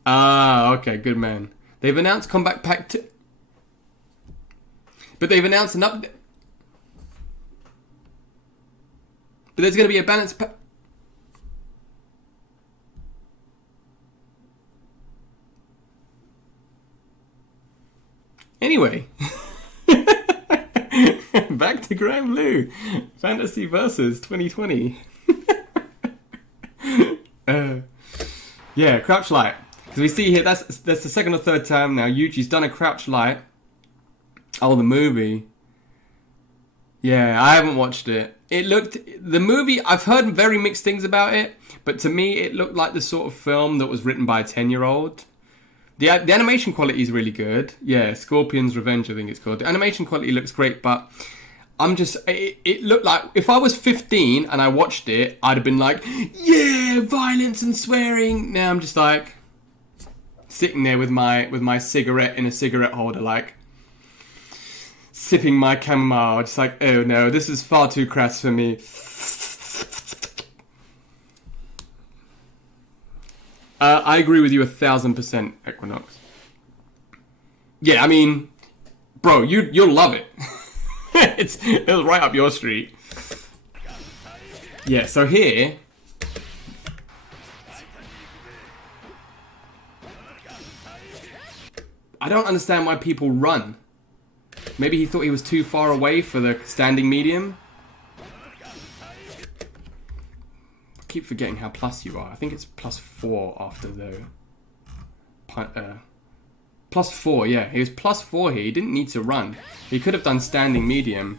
Ah, okay, good man. They've announced Combat Pack 2. But they've announced an update. But there's going to be a balanced pack. Anyway. Back to Grand Blue. Fantasy Versus 2020. Yeah, Crouch Light. Because we see here, that's the second or third time now. Yuji's done a Crouch Light. Oh, the movie. Yeah, I haven't watched it. The movie, I've heard very mixed things about it, but to me, it looked like the sort of film that was written by a 10-year-old. The animation quality is really good. Yeah, Scorpion's Revenge, I think it's called. The animation quality looks great, but it looked like, if I was 15 and I watched it, I'd have been like, yeah, violence and swearing. Now I'm just like, sitting there with my cigarette in a cigarette holder, like, sipping my chamomile, just like, oh no, this is far too crass for me. I agree with you 1000%, Equinox. Yeah, I mean, bro, you'll love it. It's right up your street. Yeah, so here... I don't understand why people run. Maybe he thought he was too far away for the standing medium. I keep forgetting how plus you are. I think it's +4 after the... +4, yeah. He was +4 here. He didn't need to run. He could have done standing medium.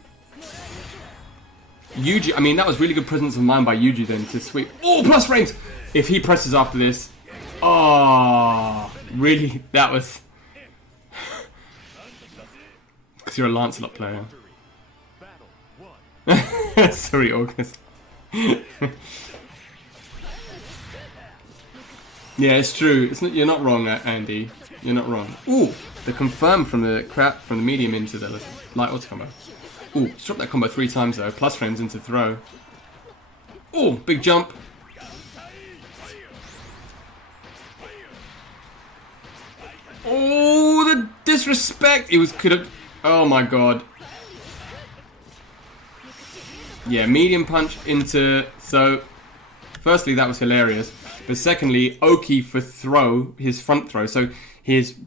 Yuji, I mean, that was really good presence of mind by Yuji then to sweep. Oh, plus frames! If he presses after this... Oh, really? That was... Because you're a Lancelot player. Sorry, August. Yeah, it's true. You're not wrong, Andy. You're not wrong. Ooh, the confirm from the medium into the light auto combo. Ooh, just dropped that combo 3 times though. Plus frames into throw. Ooh, big jump. Oh, the disrespect! Could have. Oh my god. Yeah, medium punch into. So, firstly, that was hilarious. But secondly, Oki for throw, his front throw. So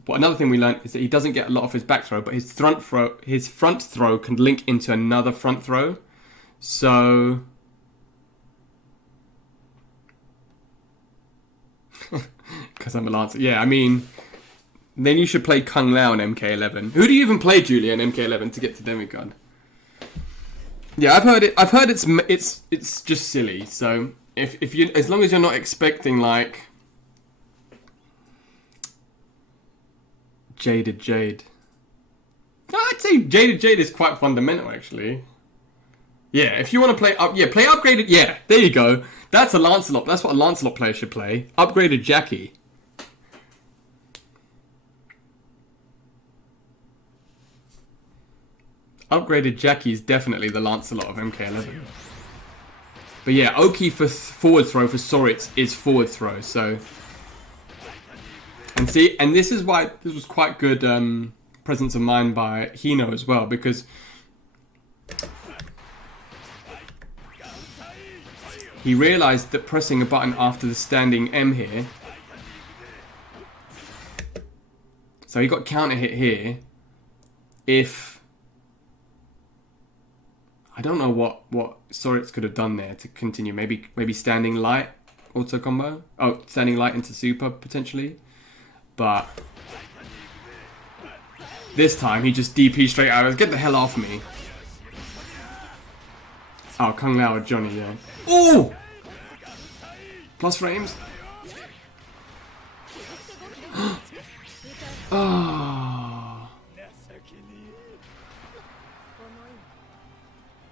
another thing we learned is that he doesn't get a lot of his back throw, but his front throw can link into another front throw. So because I'm a Lancer. Yeah, I mean, then you should play Kung Lao in MK11. Who do you even play, Julia, in MK11 to get to Demigod? Yeah, I've heard it's just silly. So if you, as long as you're not expecting like Jaded Jade. No, I'd say Jaded Jade is quite fundamental actually. Yeah, if you want to play play upgraded. Yeah, there you go. That's a Lancelot. That's what a Lancelot player should play. Upgraded Jackie. Upgraded Jackie is definitely the Lancelot of MK11. But yeah, Oki for forward throw for Soriz is forward throw. So, and see, and this is why this was quite good presence of mind by Hino as well, because he realized that pressing a button after the standing M here, so he got counter hit here. If I don't know what Soriz could have done there to continue. Maybe standing light auto combo. Oh, standing light into super potentially. But this time he just DP straight out. Get the hell off me. Oh, Kung Lao or Johnny, yeah. Ooh! Plus frames. Oh.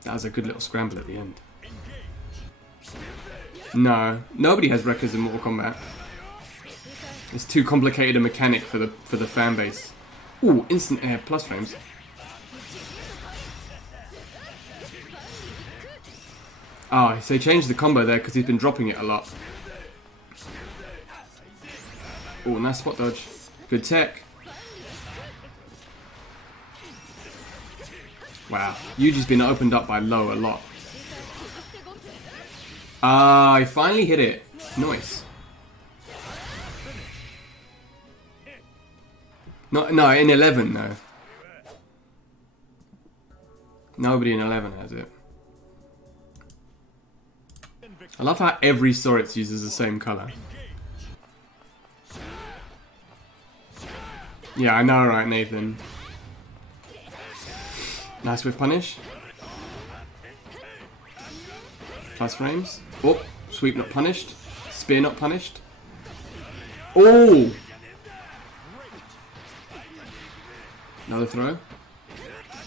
That was a good little scramble at the end. No, nobody has records in Mortal Kombat. It's too complicated a mechanic for the fan base. Ooh, instant air plus frames. Ah, so he changed the combo there because he's been dropping it a lot. Ooh, nice spot dodge. Good tech. Wow, Yuji's been opened up by low a lot. Ah, he finally hit it. Nice. No, in 11 though. Nobody in 11 has it. I love how every Soriz uses the same color. Yeah, I know, right, Nathan? Nice whiff punish. Plus frames. Oh, sweep not punished. Spear not punished. Oh! Another throw.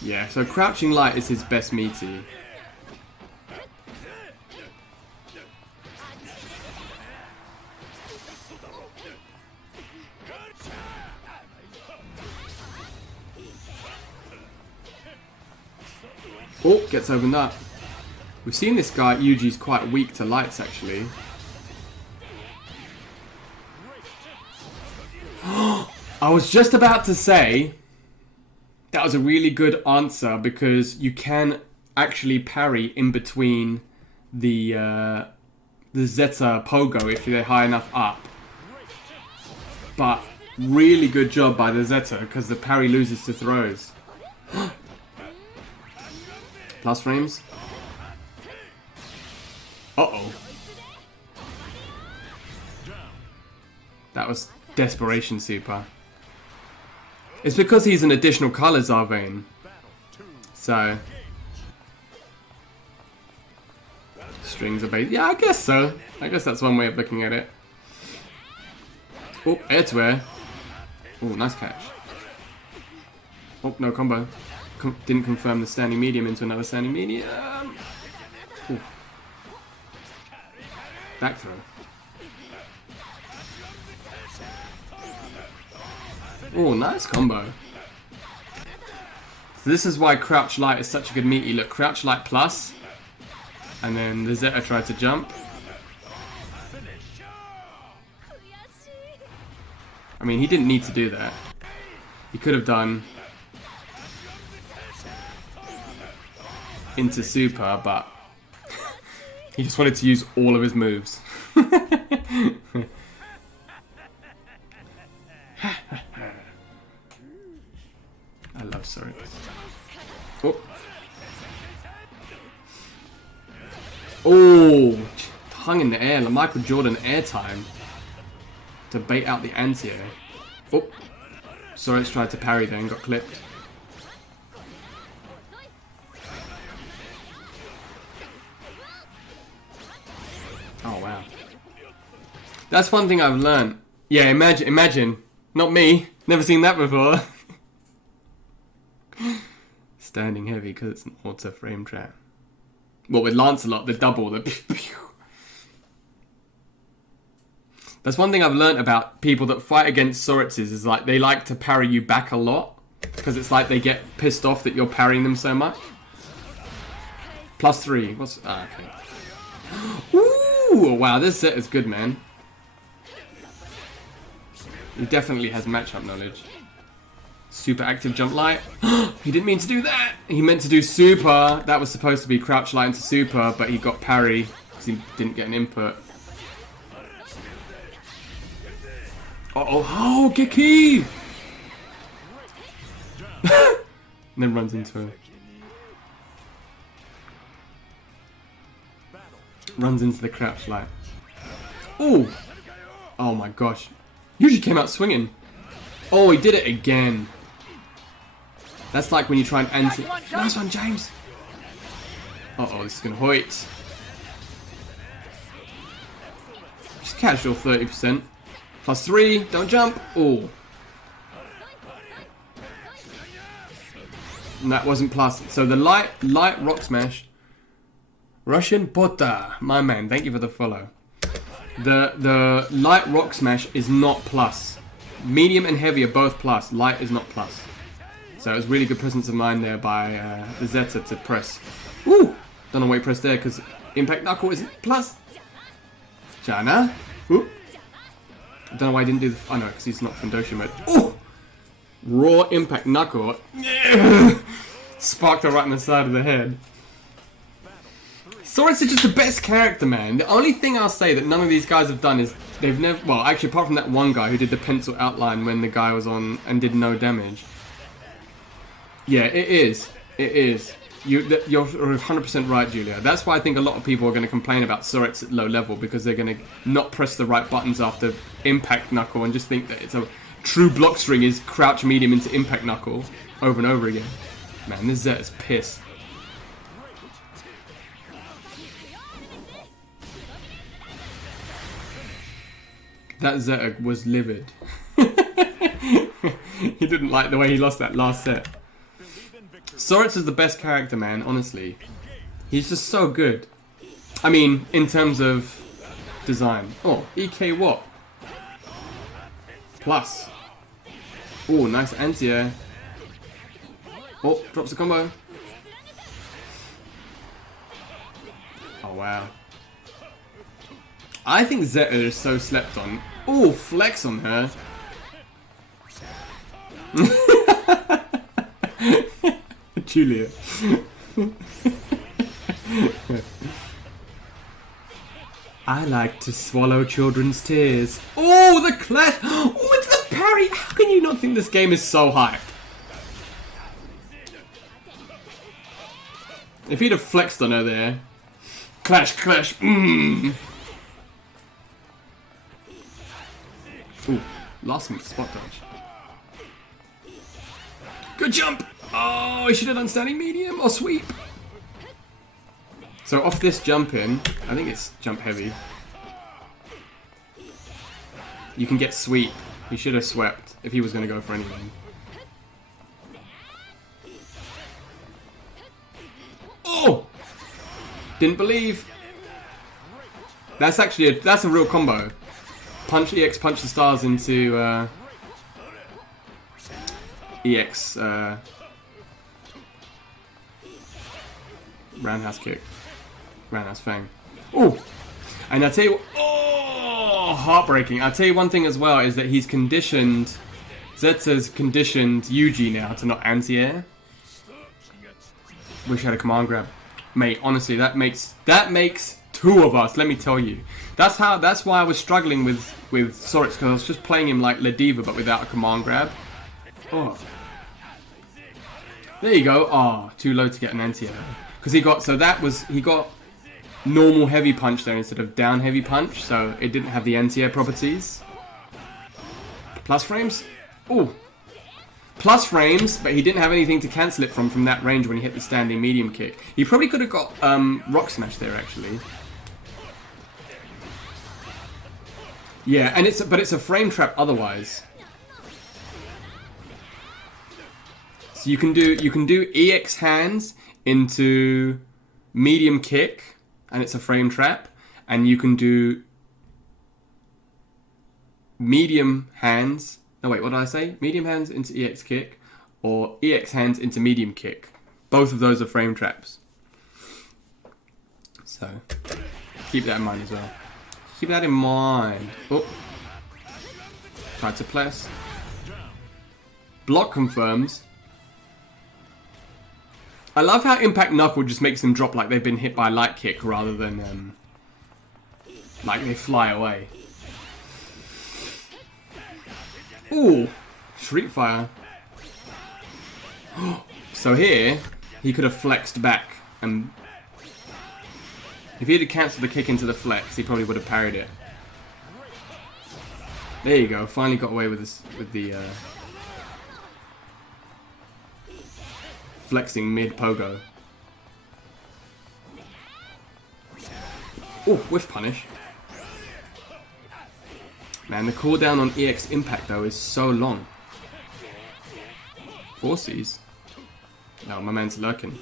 Yeah, so crouching light is his best meaty. Oh, gets opened up. We've seen this guy, Yuji's quite weak to lights actually. I was just about to say that was a really good answer because you can actually parry in between the Zeta Pogo if they're high enough up. But really good job by the Zeta because the parry loses to throws. Plus frames. Uh-oh. That was desperation super. It's because he's an additional colour, Zarvane. So. Strings are based. Yeah, I guess so. I guess that's one way of looking at it. Oh, air to air. Oh, nice catch. Oh, no combo. Didn't confirm the standing medium into another standing medium. Ooh. Back throw. Oh, nice combo. So this is why Crouch Light is such a good meaty. Look, Crouch Light plus. And then the Zeta tried to jump. I mean, he didn't need to do that. He could have done into super, but he just wanted to use all of his moves. I love Soriz. Oh. Oh, hung in the air, like Michael Jordan airtime to bait out the anti-air. Oh, Soriz tried to parry there and got clipped. Oh wow. That's one thing I've learned. Yeah, imagine. Not me. Never seen that before. Standing heavy because it's an auto frame trap. Well, with Lancelot, the double, That's one thing I've learned about people that fight against Sorizes is like they like to parry you back a lot because it's like they get pissed off that you're parrying them so much. +3. What's okay. Ooh, wow, this set is good, man. He definitely has matchup knowledge. Super active jump light. He didn't mean to do that. He meant to do super. That was supposed to be crouch light into super, but he got parry because he didn't get an input. Uh-oh. Oh, Kiki! And then runs into her. Runs into the crouch light. Ooh! Oh my gosh. Usually came out swinging. Oh, he did it again. That's like when you try and anti. Nice one, James! Uh-oh, this is gonna hoit. Just casual 30%. +3, don't jump. Oh. And that wasn't plus. So the light rock smash Russian Pota, my man, thank you for the follow. The light rock smash is not plus. Medium and heavy are both plus. Light is not plus. So it was really good presence of mind there by the Zeta to press. Ooh! Don't know why he pressed there because Impact Knuckle isn't plus. Jana. Ooh. I don't know why he didn't do the... Oh no, because he's not Fendosha mode. Ooh! Raw Impact Knuckle. Sparked her right in the side of the head. Soriz is just the best character, man. The only thing I'll say that none of these guys have done is they've never... Well, actually, apart from that one guy who did the pencil outline when the guy was on and did no damage. Yeah, it is. It is. You're 100% right, Julia. That's why I think a lot of people are going to complain about Soriz at low level because they're going to not press the right buttons after Impact Knuckle and just think that it's a true block string is crouch medium into Impact Knuckle over and over again. Man, this Zeta's pissed. That Zeta was livid. He didn't like the way he lost that last set. Soriz is the best character, man, honestly. He's just so good. I mean, in terms of design. Oh, EK what? Plus. Oh, nice anti-air. Oh, drops a combo. Oh, wow. I think Zeta is so slept on. Oh, flex on her. Julia. I like to swallow children's tears. Oh, the clash. Oh, it's the parry. How can you not think this game is so hype? If he'd have flexed on her there. Clash, clash. Mmm. Ooh, last minute spot dodge. Good jump! Oh, he should have done standing medium or sweep. So off this jump in, I think it's jump heavy. You can get sweep. He should have swept if he was going to go for anything. Oh! Didn't believe. That's actually that's a real combo. Punch EX, punch the stars into EX roundhouse kick, roundhouse fang. Oh, and I tell you, oh, heartbreaking. I'll tell you one thing as well is that he's conditioned. Zeta's conditioned Yuji now to not anti-air. Wish I had a command grab, mate. Honestly, that makes two of us. Let me tell you. That's why I was struggling with Soriz because I was just playing him like Lediva but without a command grab. Oh. There you go. Oh, too low to get an anti-air. Because he got normal heavy punch there instead of down heavy punch, so it didn't have the anti-air properties. Plus frames? Ooh. Plus frames, but he didn't have anything to cancel it from that range when he hit the standing medium kick. He probably could have got rock smash there actually. Yeah, and it's a frame trap otherwise. So you can do EX hands into medium kick, and it's a frame trap, and you can do medium hands. No wait, what did I say? Medium hands into EX kick, or EX hands into medium kick. Both of those are frame traps. So keep that in mind as well. Keep that in mind. Oh. Tried to press. Block confirms. I love how Impact Knuckle just makes them drop like they've been hit by a light kick rather than like they fly away. Ooh. Shriek Fire. So here, he could have flexed back and... If he had cancelled the kick into the flex, he probably would have parried it. There you go. Finally got away with this, with the flexing mid pogo. Oh, whiff punish. Man, the cooldown on EX Impact though is so long. 4Cs. No, my man's lurking.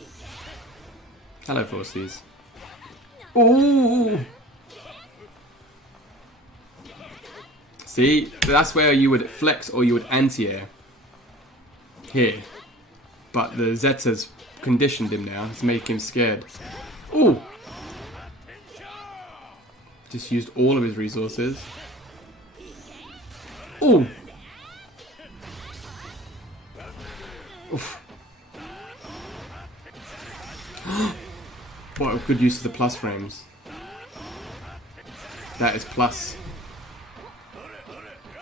Hello, 4Cs. Ooh. See, that's where you would flex or you would anti-air. Here. But the Zeta's conditioned him now. It's making him scared. Ooh. Just used all of his resources. Ooh. Oof. What a good use of the plus frames. That is plus.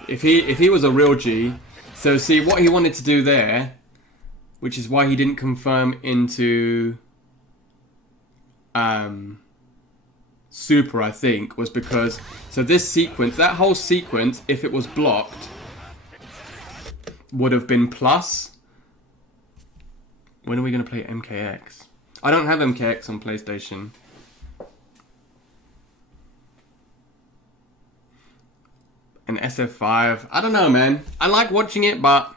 If he was a real G, so see what he wanted to do there, which is why he didn't confirm into Super, I think, was because so this sequence, that whole sequence, if it was blocked, would have been plus. When are we going to play MKX? I don't have MKX on PlayStation. An SF5. I don't know, man. I like watching it, but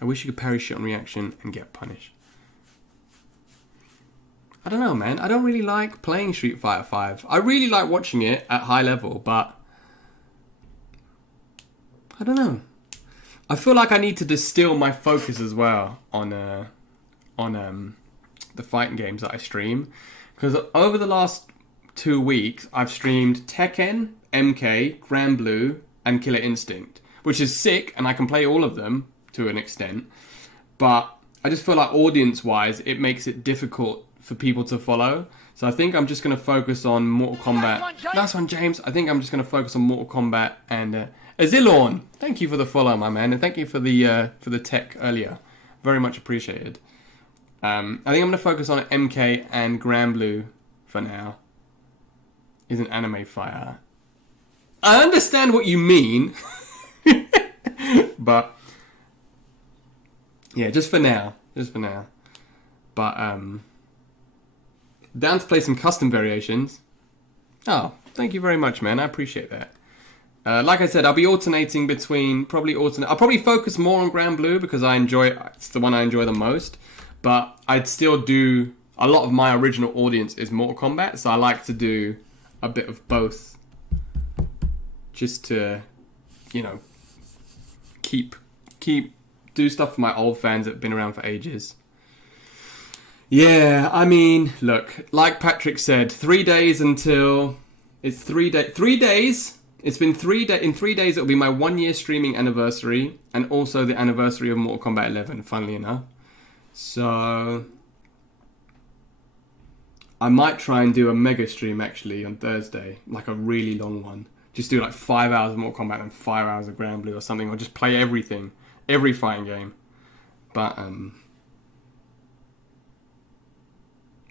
I wish you could parry shit on reaction and get punished. I don't know, man. I don't really like playing Street Fighter 5. I really like watching it at high level, but I don't know. I feel like I need to distill my focus as well on the fighting games that I stream, because over the last 2 weeks I've streamed Tekken, MK, Grand Blue, and Killer Instinct, which is sick, and I can play all of them to an extent. But I just feel like audience-wise, it makes it difficult for people to follow. So I think I'm just going to focus on Mortal Kombat. Nice one, James. I think I'm just going to focus on Mortal Kombat and Azilorn. Thank you for the follow, my man, and thank you for the tech earlier. Very much appreciated. I think I'm going to focus on MK and Grand Blue for now. Is an anime fighter. I understand what you mean, but yeah, just for now. But down to play some custom variations. Oh, thank you very much, man. I appreciate that. Like I said, I'll be alternating between I'll probably focus more on Grand Blue because it's the one I enjoy the most. But I'd still do a lot of my original audience is Mortal Kombat, so I like to do a bit of both, just to, keep do stuff for my old fans that have been around for ages. Yeah, I mean, look, like Patrick said, 3 days until it's 3 days. It's been 3 days. In 3 days, it'll be my 1 year streaming anniversary, and also the anniversary of Mortal Kombat 11. Funnily enough, so I might try and do a mega stream actually on Thursday, like a really long one. Just do like 5 hours of Mortal Kombat and 5 hours of Grand Blue or something, or just play everything, every fighting game. But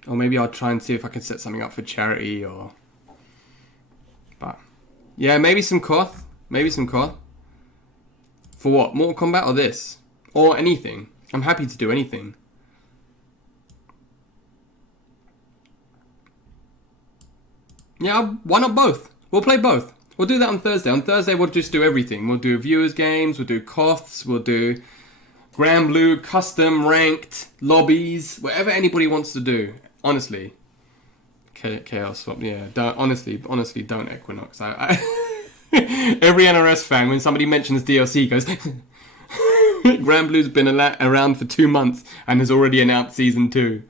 or maybe I'll try and see if I can set something up for charity but yeah, maybe some Koth. For what? Mortal Kombat or this? Or anything. I'm happy to do anything. Yeah, why not both? We'll play both. We'll do that on Thursday. On Thursday, we'll just do everything. We'll do viewers' games, we'll do Koths, we'll do Grand Blue, custom, ranked, lobbies, whatever anybody wants to do. Honestly. Chaos Swap, yeah. Honestly, don't Equinox. I every NRS fan, when somebody mentions DLC, goes, Grand Blue's been around for 2 months and has already announced Season 2.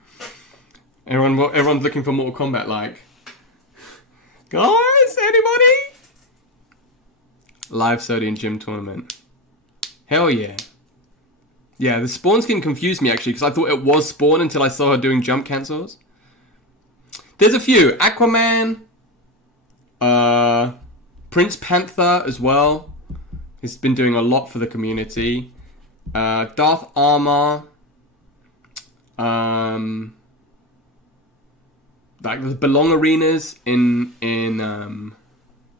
Everyone's looking for Mortal Kombat, like, guys, anybody? Live Sodium Gym Tournament. Hell yeah. Yeah, the Spawn skin confused me actually, because I thought it was Spawn until I saw her doing jump cancels. There's a few. Aquaman. Prince Panther as well. He's been doing a lot for the community. Darth Armor. Like the Belong arenas in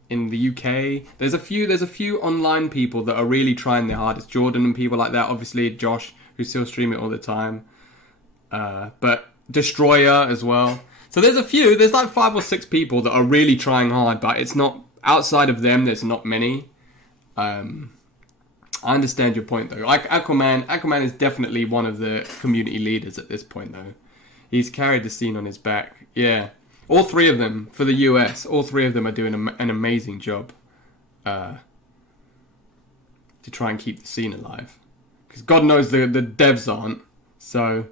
the UK. There's a few online people that are really trying their hardest. Jordan and people like that. Obviously Josh, who still stream it all the time. But Destroyer as well. So there's like 5 or 6 people that are really trying hard, but it's not, outside of them, there's not many. I understand your point though. Like Aquaman is definitely one of the community leaders at this point though. He's carried the scene on his back. Yeah. All three of them, for the US, all three of them are doing an amazing job to try and keep the scene alive. Because God knows the devs aren't. So,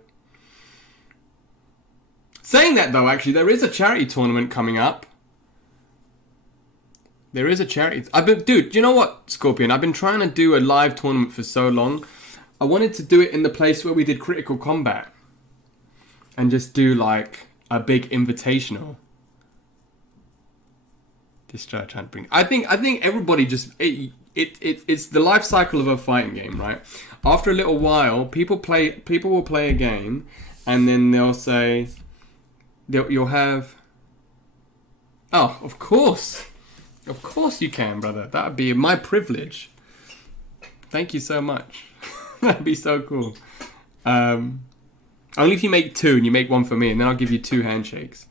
saying that though, actually, there is a charity tournament coming up. There is a charity. Dude, do you know what, Scorpion? I've been trying to do a live tournament for so long. I wanted to do it in the place where we did Critical Combat. And just do like a big invitational. This trying to bring. I think everybody just it's the life cycle of a fighting game, right? After a little while, people will play a game, and then they'll say, you'll have. Oh, of course you can, brother. That would be my privilege. Thank you so much. That'd be so cool. Only if you make 2 and you make 1 for me, and then I'll give you 2 handshakes.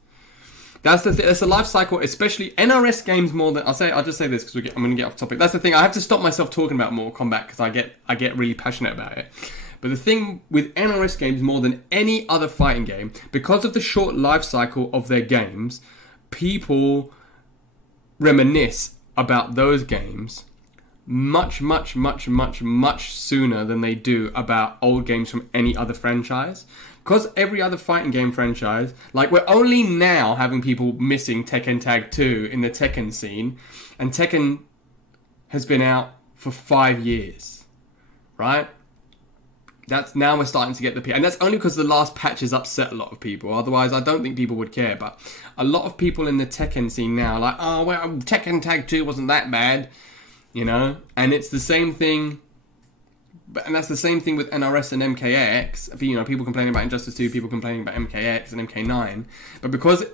That's the life cycle, especially NRS games more than... I'll just say this because I'm going to get off topic. That's the thing. I have to stop myself talking about Mortal Kombat because I get really passionate about it. But the thing with NRS games more than any other fighting game, because of the short life cycle of their games, people reminisce about those games much sooner than they do about old games from any other franchise. Because every other fighting game franchise, like we're only now having people missing Tekken Tag 2 in the Tekken scene, and Tekken has been out for 5 years, right? That's now we're starting to get the... And that's only because the last patch has upset a lot of people. Otherwise, I don't think people would care. But a lot of people in the Tekken scene now are like, oh, well, Tekken Tag 2 wasn't that bad, you know? And it's the same thing... And that's the same thing with NRS and MKX. You know, people complaining about Injustice 2, people complaining about MKX and MK9. But because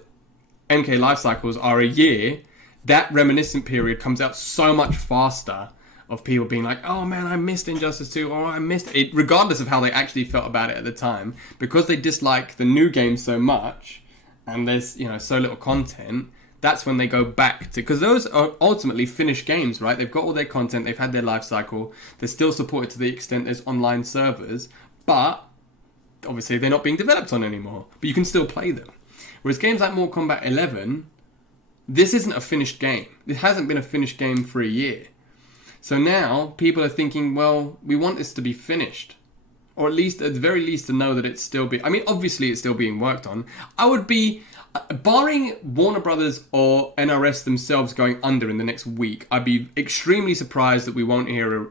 MK life cycles are a year, that reminiscent period comes out so much faster of people being like, oh man, I missed Injustice 2, or I missed it, regardless of how they actually felt about it at the time. Because they dislike the new game so much, and there's, you know, so little content, that's when they go back to... Because those are ultimately finished games, right? They've got all their content, they've had their life cycle, they're still supported to the extent there's online servers, but obviously they're not being developed on anymore. But you can still play them. Whereas games like Mortal Kombat 11, this isn't a finished game. It hasn't been a finished game for a year. So now people are thinking, well, we want this to be finished. Or at least, at the very least, to know that it's still being... I mean, obviously it's still being worked on. I would be... Barring Warner Brothers or NRS themselves going under in the next week, I'd be extremely surprised that we won't hear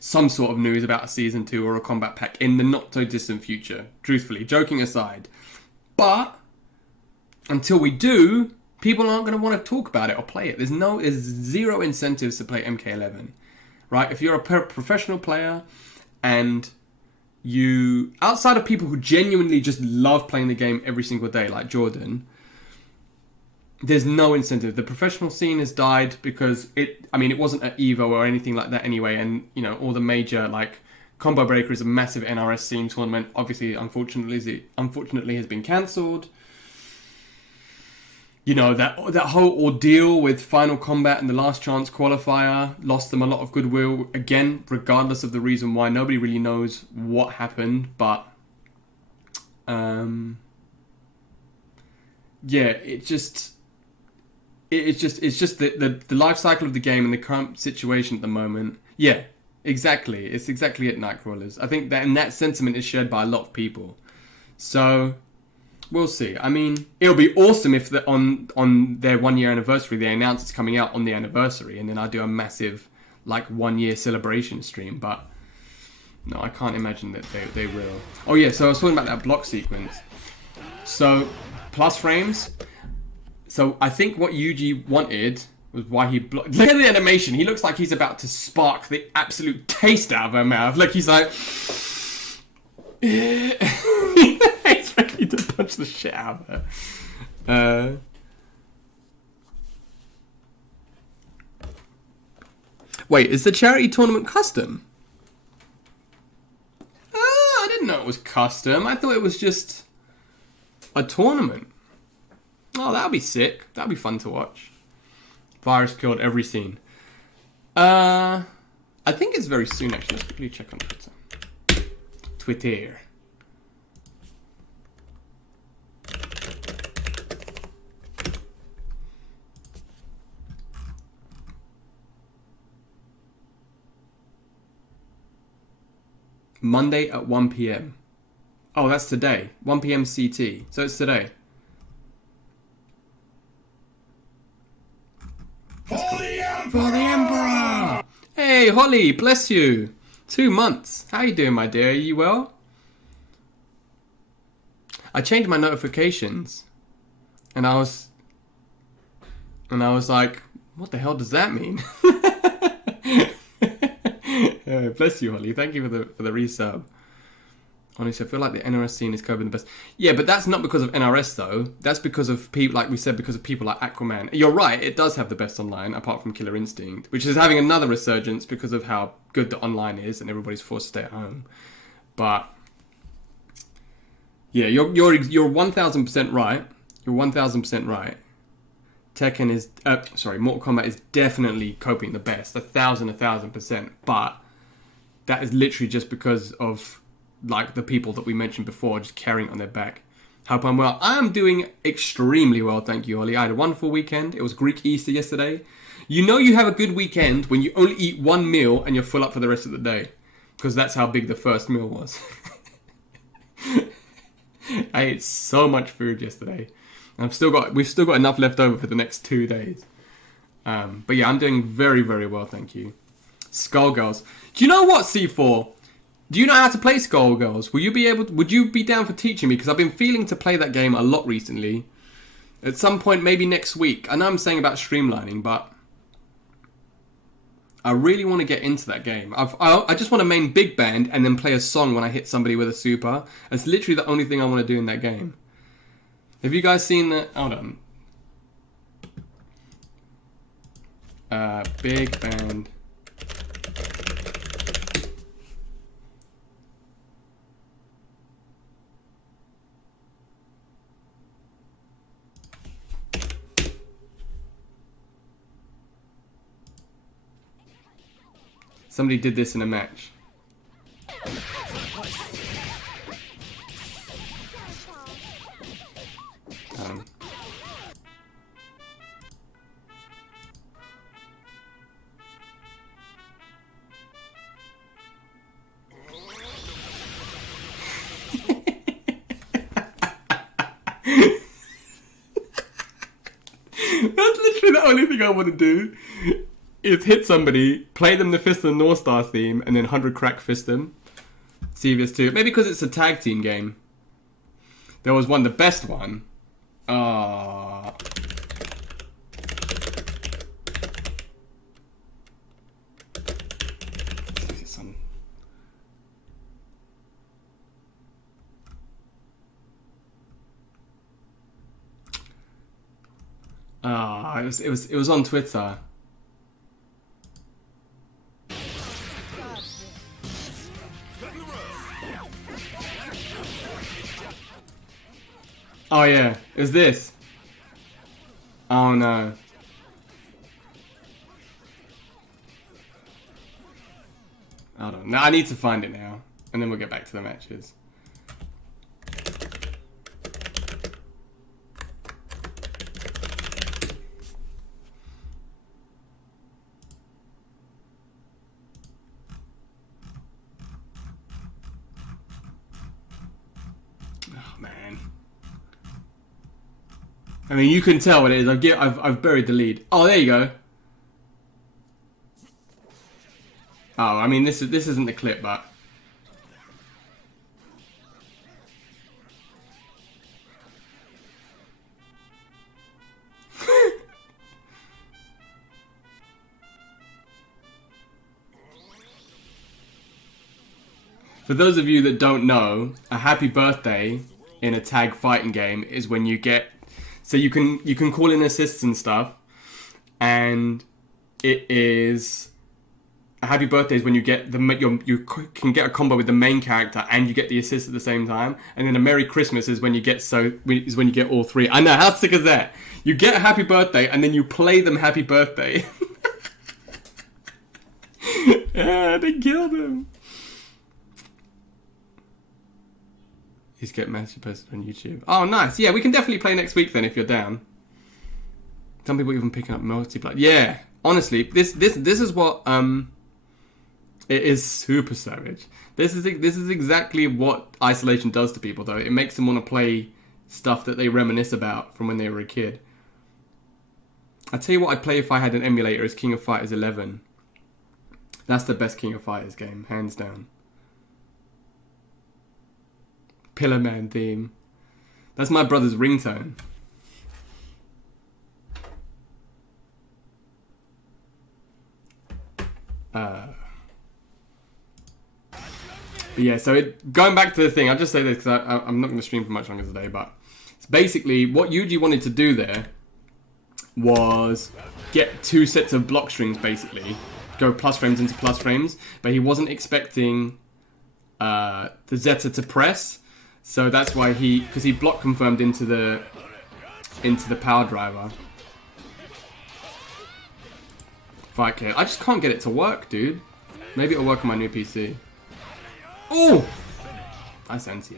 some sort of news about a Season 2 or a Combat Pack in the not-so-distant future, truthfully, joking aside. But, until we do, people aren't going to want to talk about it or play it. There's zero incentives to play MK11, right? If you're a professional player and... you, outside of people who genuinely just love playing the game every single day, like Jordan, there's no incentive. The professional scene has died because it wasn't at EVO or anything like that anyway. And, you know, all the major, like, Combo Breaker is a massive NRS scene tournament. Obviously, unfortunately has been cancelled. You know, that whole ordeal with Final Combat and the Last Chance qualifier lost them a lot of goodwill. Again, regardless of the reason why, nobody really knows what happened. But, yeah, it's just the life cycle of the game and the current situation at the moment. Yeah, exactly. It's exactly at Nightcrawlers. I think that sentiment is shared by a lot of people. So... we'll see. I mean, it'll be awesome if on their 1 year anniversary they announce it's coming out on the anniversary, and then I do a massive 1 year celebration stream. But no, I can't imagine that they will. Oh yeah, so I was talking about that block sequence. So plus frames. So I think what Yuji wanted was why he blocked. Look at the animation. He looks like he's about to spark the absolute taste out of her mouth. Like he's like. He's ready to punch the shit out of her. Wait, is the charity tournament custom? I didn't know it was custom. I thought it was just a tournament. Oh, that'll be sick. That'll be fun to watch. Virus killed every scene. I think it's very soon, actually. Let's quickly check on Twitter. Monday at 1 p.m. Oh, that's today. 1 p.m. CT. So it's today. For the Emperor! Hey, Holly, bless you. 2 months. How you doing, my dear? Are you well? I changed my notifications. And I was like, what the hell does that mean? Bless you, Holly. Thank you for the resub. Honestly, I feel like the NRS scene is covering the best. Yeah, but that's not because of NRS though. That's because of people, like we said, because of people like Aquaman. You're right, it does have the best online, apart from Killer Instinct, which is having another resurgence because of how good the online is and everybody's forced to stay at home. But yeah, you're 1,000% right. You're 1,000% right. Tekken is, Mortal Kombat is definitely coping the best, 1,000%. But that is literally just because of like the people that we mentioned before, just carrying it on their back. Hope I'm well. I am doing extremely well, thank you, Holly. I had a wonderful weekend. It was Greek Easter yesterday. You know you have a good weekend when you only eat one meal and you're full up for the rest of the day, because that's how big the first meal was. I ate so much food yesterday. We've still got enough left over for the next 2 days. But yeah, I'm doing very, very well, thank you. Skullgirls. Do you know what, C4? Do you know how to play Skullgirls? Would you be down for teaching me? Because I've been feeling to play that game a lot recently. At some point, maybe next week. I know I'm saying about streamlining, but I really want to get into that game. I just want to main big band and then play a song when I hit somebody with a super. That's literally the only thing I want to do in that game. Have you guys seen the... Hold on. Big band... Somebody did this in a match. That's literally the only thing I want to do. Is hit somebody, play them the Fist of the North Star theme, and then 100 crack fist them. CVS2. Maybe because it's a tag team game. There was one, the best one. It was on Twitter. Oh yeah, is this? Oh no. Hold on. No, I need to find it now, and then we'll get back to the matches. Oh man. I mean, you can tell what it is. I've buried the lead. Oh, there you go. Oh, I mean, this isn't the clip, but for those of you that don't know, a happy birthday in a tag fighting game is when you get... So you can call in assists and stuff, and it is a happy birthday is when you get you can get a combo with the main character and you get the assist at the same time, and then a Merry Christmas is when you get all three. I know, how sick is that? You get a happy birthday and then you play them happy birthday. Yeah, they killed him. He's getting massively posted on YouTube. Oh, nice. Yeah, we can definitely play next week then if you're down. Some people even picking up multiplayer. Yeah, honestly, this is what It is super savage. This is exactly what isolation does to people, though. It makes them want to play stuff that they reminisce about from when they were a kid. I tell you what, I'd play if I had an emulator is King of Fighters 11. That's the best King of Fighters game, hands down. Pillar Man theme. That's my brother's ringtone. But yeah, so going back to the thing, I'll just say this because I'm not going to stream for much longer today, but it's basically what Yuji wanted to do there was get 2 sets of block strings, basically. Go plus frames into plus frames, but he wasn't expecting the Zeta to press, so that's why because he block confirmed into the power driver. Fight kit. I just can't get it to work, dude. Maybe it'll work on my new PC. Oh! Nice anti.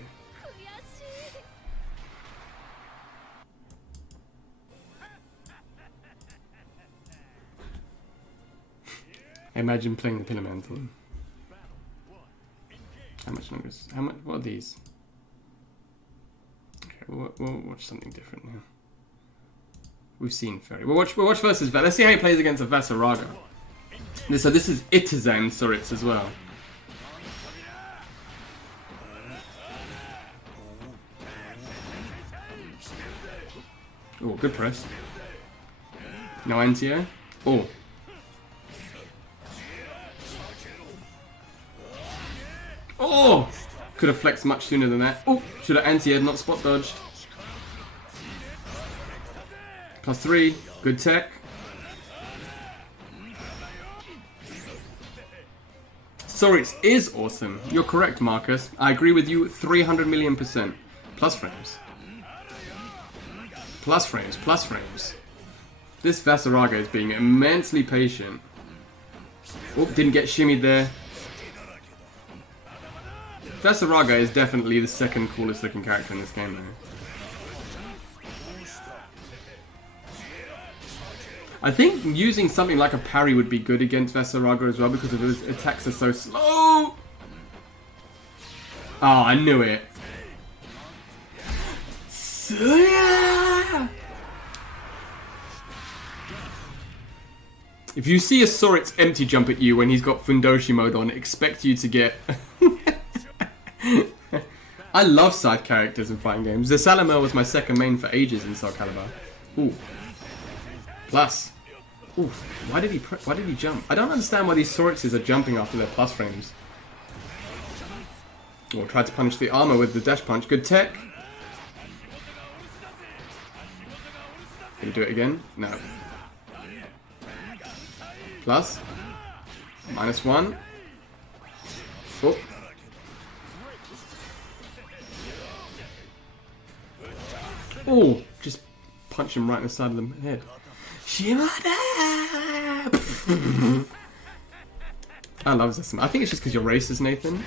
Imagine playing the Pillar Man theme. How much longer is... What are these? Okay, we'll watch something different now. We've seen Ferry. We'll watch versus Val. Let's see how he plays against a Vasaraga. So this is Itazan Soriz as well. Oh, good press. No anti-air. Oh. Oh! Could have flexed much sooner than that. Oh! Should have anti-aired, not spot dodged. +3. Good tech. Soriz is awesome. You're correct, Marcus. I agree with you 300 million%. Plus frames. Plus frames. Plus frames. This Vasaraga is being immensely patient. Oh, didn't get shimmied there. Vasaraga is definitely the second coolest looking character in this game, though. I think using something like a parry would be good against Vasaraga as well because his attacks are so slow. Oh, I knew it. Soiya! If you see a Soriz empty jump at you when he's got Fundoshi mode on, expect you to get... I love side characters in fighting games. The Salamel was my second main for ages in Soul Calibur. Ooh. Plus. Ooh. Why did he jump? I don't understand why these Sorizes are jumping after their plus frames. Oh, tried to punish the armor with the dash punch. Good tech. Can you do it again? No. Plus. -1. Oh. Oh, just punch him right in the side of the head. Shimada! I love this. I think it's just because you're racist, Nathan.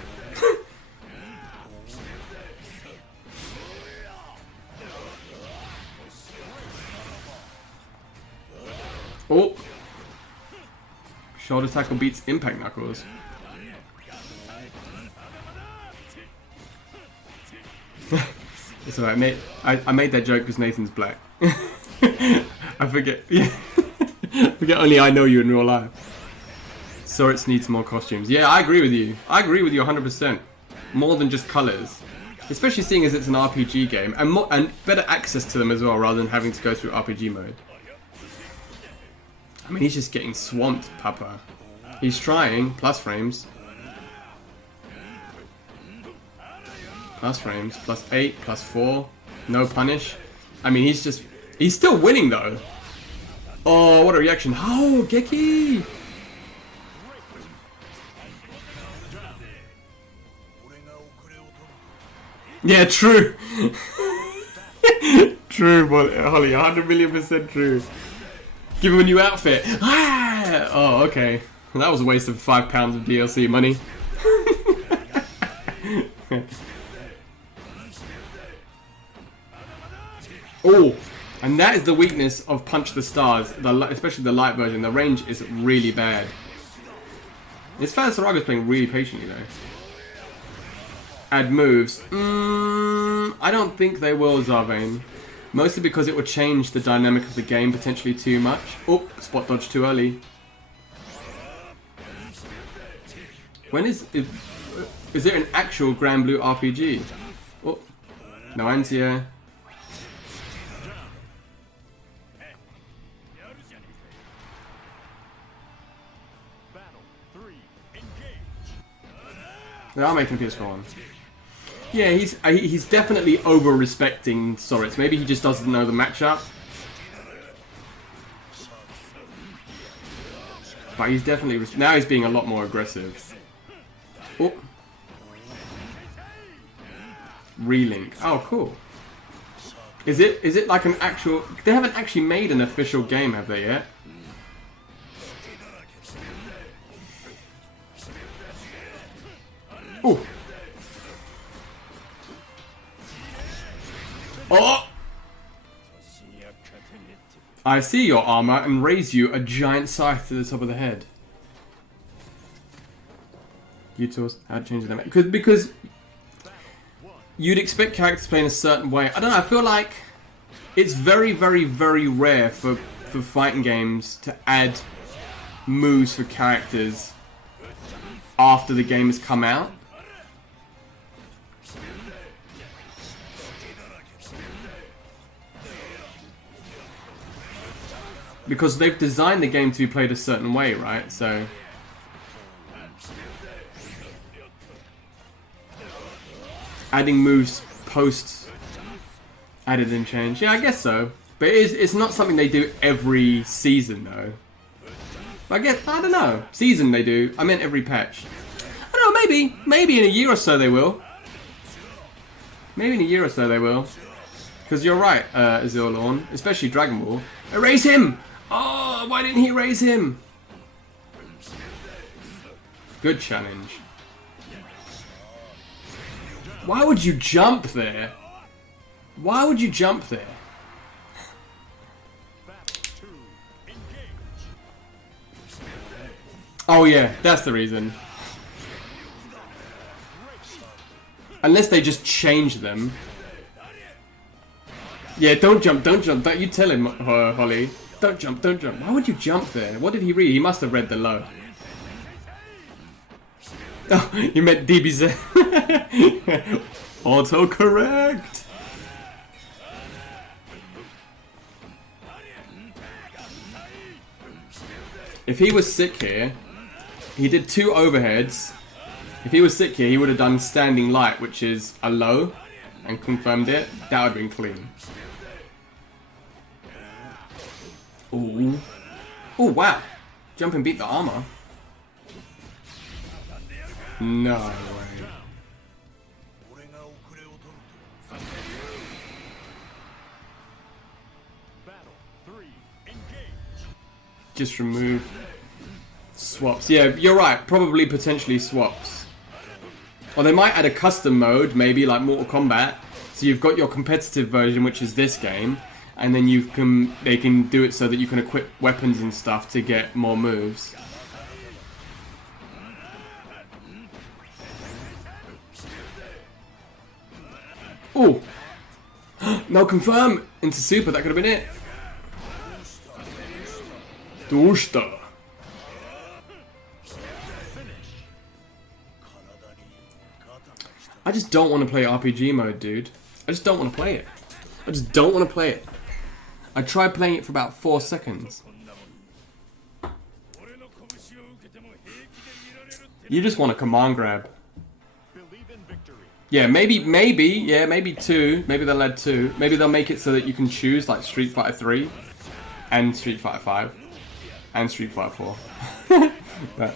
Oh! Shoulder tackle beats impact knuckles. It's alright, mate. I made that joke because Nathan's black. I forget. Yeah. Forget only I know you in real life. Soriz needs more costumes. Yeah, I agree with you. I agree with you 100%. More than just colours. Especially seeing as it's an RPG game. And better access to them as well, rather than having to go through RPG mode. I mean, he's just getting swamped, Papa. He's trying. Plus frames. Plus frames. +8. +4. No punish. I mean, he's still winning, though. Oh, what a reaction. Oh, Geki! Yeah, true. True, Holly. 100 million% true. Give him a new outfit. Ah! Oh, okay. Well, that was a waste of £5 of DLC money. Oh, and that is the weakness of Punch the Stars, especially the light version. The range is really bad. This Saraga's playing really patiently though. Add moves. I don't think they will, Zarvane. Mostly because it would change the dynamic of the game potentially too much. Oh, spot dodge too early. When is it an actual Grand Blue RPG? Oh, no anti-air. They are making PS4 Yeah, he's definitely over-respecting Soriz. Maybe he just doesn't know the matchup. But he's definitely... Now he's being a lot more aggressive. Oh. Relink. Oh, cool. Is it like an actual... They haven't actually made an official game, have they yet? Oh. Oh! I see your armor and raise you a giant scythe to the top of the head. Utils, how to change them? Because you'd expect characters to play in a certain way. I don't know, I feel like it's very, very, very rare for fighting games to add moves for characters after the game has come out. Because they've designed the game to be played a certain way, right? So... adding moves post added and changed. Yeah, I guess so. But it's not something they do every season, though. I don't know. Season they do. I meant every patch. I don't know, maybe in a year or so they will. Maybe in a year or so they will. Because you're right, Azure Lawn. Especially Dragon Ball. Erase him! Oh, why didn't he raise him? Good challenge. Why would you jump there? Why would you jump there? Oh yeah, that's the reason. Unless they just change them. Yeah, don't jump, don't jump. Don't you tell him, Holly. Don't jump, don't jump. Why would you jump there? What did he read? He must have read the low. Oh, you meant DBZ. Autocorrect. If he was sick here, he did 2 overheads. If he was sick here, he would have done standing light, which is a low, and confirmed it. That would have been clean. Ooh. Oh, wow. Jump and beat the armor. No way. Just remove swaps. Yeah, you're right. Probably potentially swaps. Or they might add a custom mode, maybe like Mortal Kombat. So you've got your competitive version, which is this game. And then they can do it so that you can equip weapons and stuff to get more moves. Oh! No, confirm! Into super, that could have been it. Dushta. I just don't want to play RPG mode, dude. I just don't want to play it. I just don't want to play it. I tried playing it for about 4 seconds. You just want a command grab. Yeah, maybe 2. Maybe they'll add 2. Maybe they'll make it so that you can choose like Street Fighter 3 and Street Fighter 5 and Street Fighter 4. But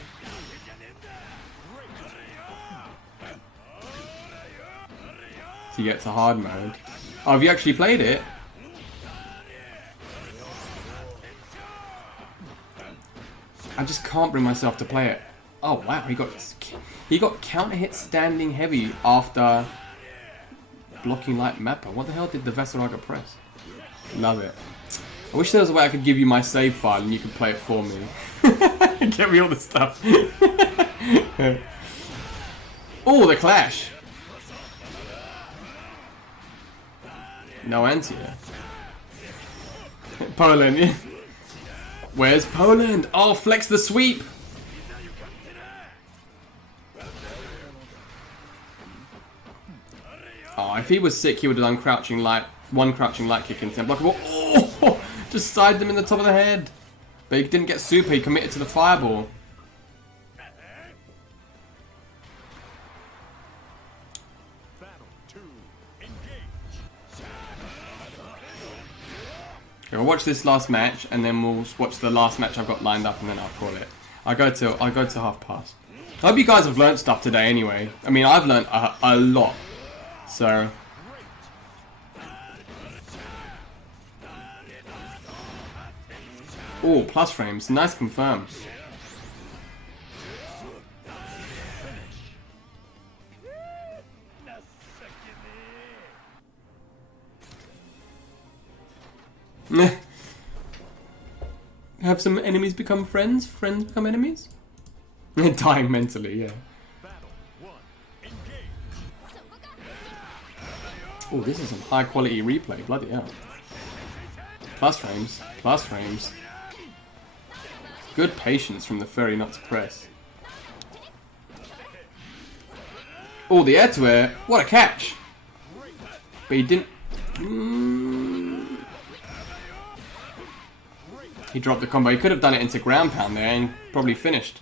so you get to hard mode. Oh, have you actually played it? I just can't bring myself to play it. Oh wow, he got counter hit standing heavy after blocking light mapper. What the hell did the Veseraga press? Love it. I wish there was a way I could give you my save file and you could play it for me. Get me all the stuff. Oh, the clash. No answer. Poland, yeah. Where's Poland? Oh, flex the sweep. Oh, if he was sick, he would have done crouching light, one crouching light kick into unblockable. Oh, just sided him in the top of the head. But he didn't get super, he committed to the fireball. Okay, we'll watch this last match, and then we'll watch the last match I've got lined up, and then I'll call it. I'll go to half past. I hope you guys have learnt stuff today anyway. I mean, I've learnt a lot. So... Oh, plus frames. Nice confirm. Have some enemies become friends? Friends become enemies? Dying mentally, yeah. Oh, this is some high quality replay. Bloody hell. Plus frames. Plus frames. Good patience from the furry not to press. Oh, the air to air. What a catch. But he didn't... He dropped the combo. He could have done it into ground pound there and probably finished.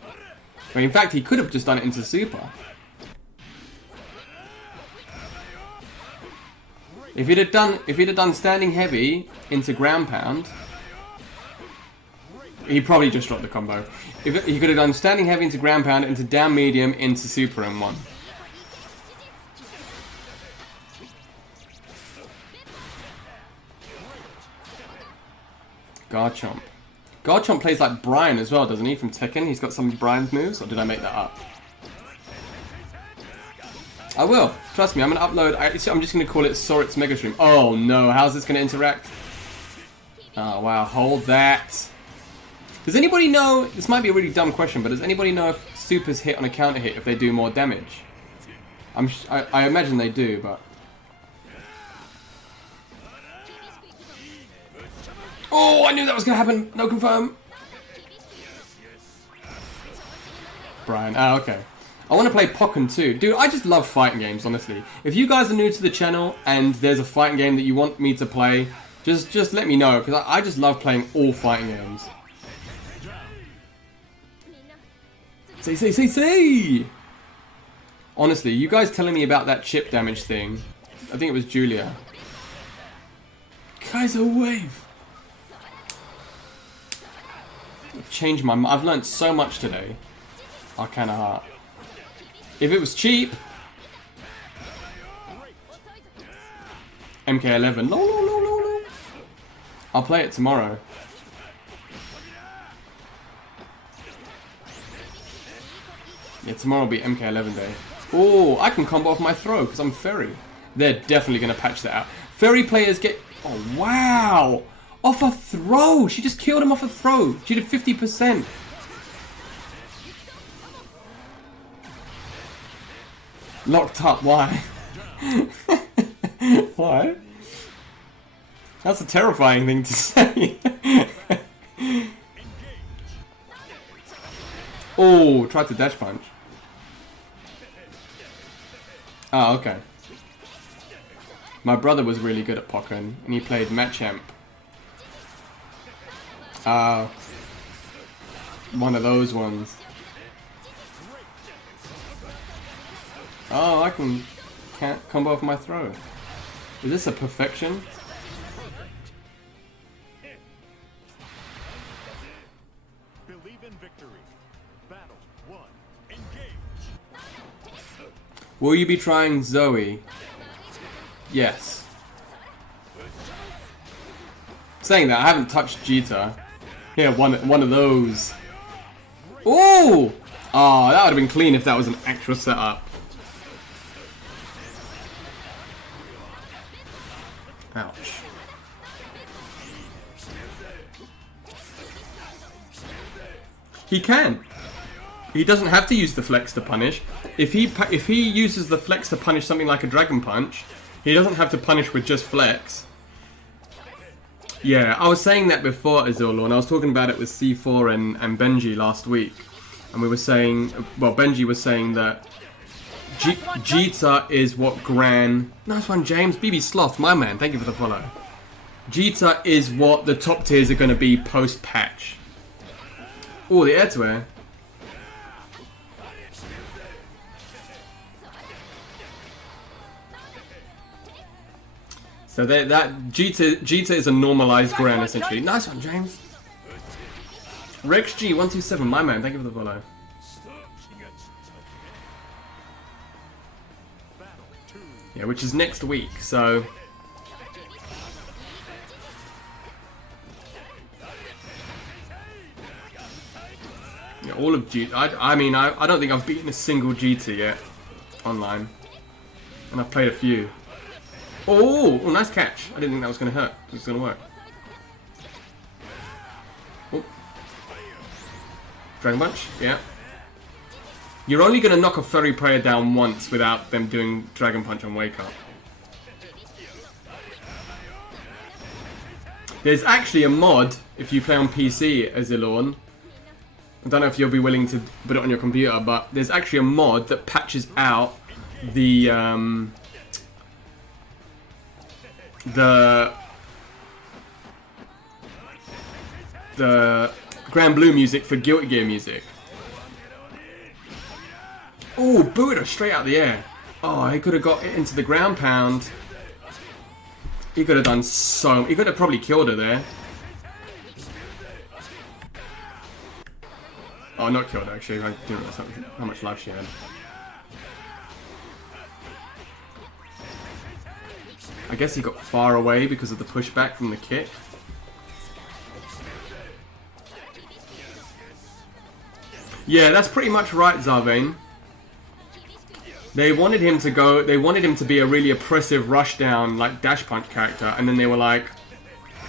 But in fact, he could have just done it into super. If he'd have done standing heavy into ground pound, he probably just dropped the combo. If he could have done standing heavy into ground pound, into down medium, into super and won. Garchomp. Garchomp plays like Brian as well, doesn't he? From Tekken. He's got some of Brian's moves, or did I make that up? I will. Trust me, I'm going to upload... I'm just going to call it Soriz Mega Stream. Oh no, how's this going to interact? Oh wow, hold that. Does anybody know... This might be a really dumb question, but does anybody know if supers hit on a counter hit if they do more damage? I imagine they do, but... Oh, I knew that was going to happen. No confirm. Brian. Ah, okay. I want to play Pokken too. Dude, I just love fighting games, honestly. If you guys are new to the channel and there's a fighting game that you want me to play, just let me know, because I just love playing all fighting games. Say! Honestly, you guys telling me about that chip damage thing. I think it was Julia. Kaiser Wave. Changed my mind. I've learned so much today. Arcana Heart. If it was cheap... MK11. No. I'll play it tomorrow. Yeah, tomorrow will be MK11 day. Oh, I can combo off my throw because I'm fairy. They're definitely going to patch that out. Fairy players get... Oh, wow! Off a throw! She just killed him off a throw. She did 50%. Locked up, why? Why? That's a terrifying thing to say. Oh, tried to dash punch. Oh, okay. My brother was really good at Pokken, and he played Machamp. One of those ones. Oh, I can't combo off my throw. Is this a perfection? Believe in victory. Battle 1. Engage. Will you be trying Zoe? Yes. Saying that, I haven't touched Jita. Here, one of those. Ooh! Oh, that would have been clean if that was an actual setup. Ouch. He can. He doesn't have to use the flex to punish. If he uses the flex to punish something like a Dragon Punch, he doesn't have to punish with just flex. Yeah, I was saying that before, Azul, and I was talking about it with C4 and Benji last week. And we were saying, well, Benji was saying that Jita is what Gran... Nice one, James. BB Sloth, my man. Thank you for the follow. Jita is what the top tiers are going to be post-patch. Oh, the air to air. So that Jita is a normalized Gran, essentially. Nice one, James. Rex G127, my man. Thank you for the follow. Yeah, which is next week, so... Yeah, all of Jita. I mean, I don't think I've beaten a single Jita yet online. And I've played a few. Oh, nice catch. I didn't think that was going to hurt. It was going to work. Oh. Dragon Punch, yeah. You're only going to knock a Furry player down once without them doing Dragon Punch on Wake Up. There's actually a mod, if you play on PC as Ilorn. I don't know if you'll be willing to put it on your computer, but there's actually a mod that patches out the Grand Blue music for Guilty Gear music. Oh, Buddha straight out the air. Oh, he could have got it into the ground pound. He could have done so... He could have probably killed her there. Oh, not killed her, actually. I didn't know how much life she had. I guess he got far away because of the pushback from the kick. Yeah, that's pretty much right, Zarvane. They wanted him to go... They wanted him to be a really oppressive rushdown, like, dash punch character. And then they were like...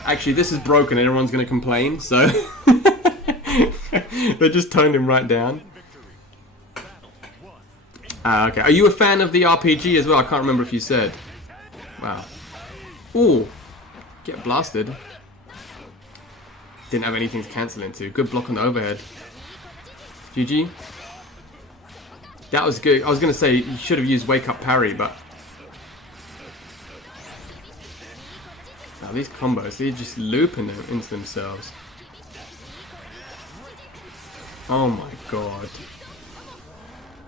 Actually, this is broken and everyone's going to complain, so... They just toned him right down. Okay. Are you a fan of the RPG as well? I can't remember if you said. Wow. Ooh. Get blasted. Didn't have anything to cancel into. Good block on the overhead. GG. That was good. I was going to say you should have used Wake Up Parry, but... Now these combos, they're just looping them into themselves. Oh my god.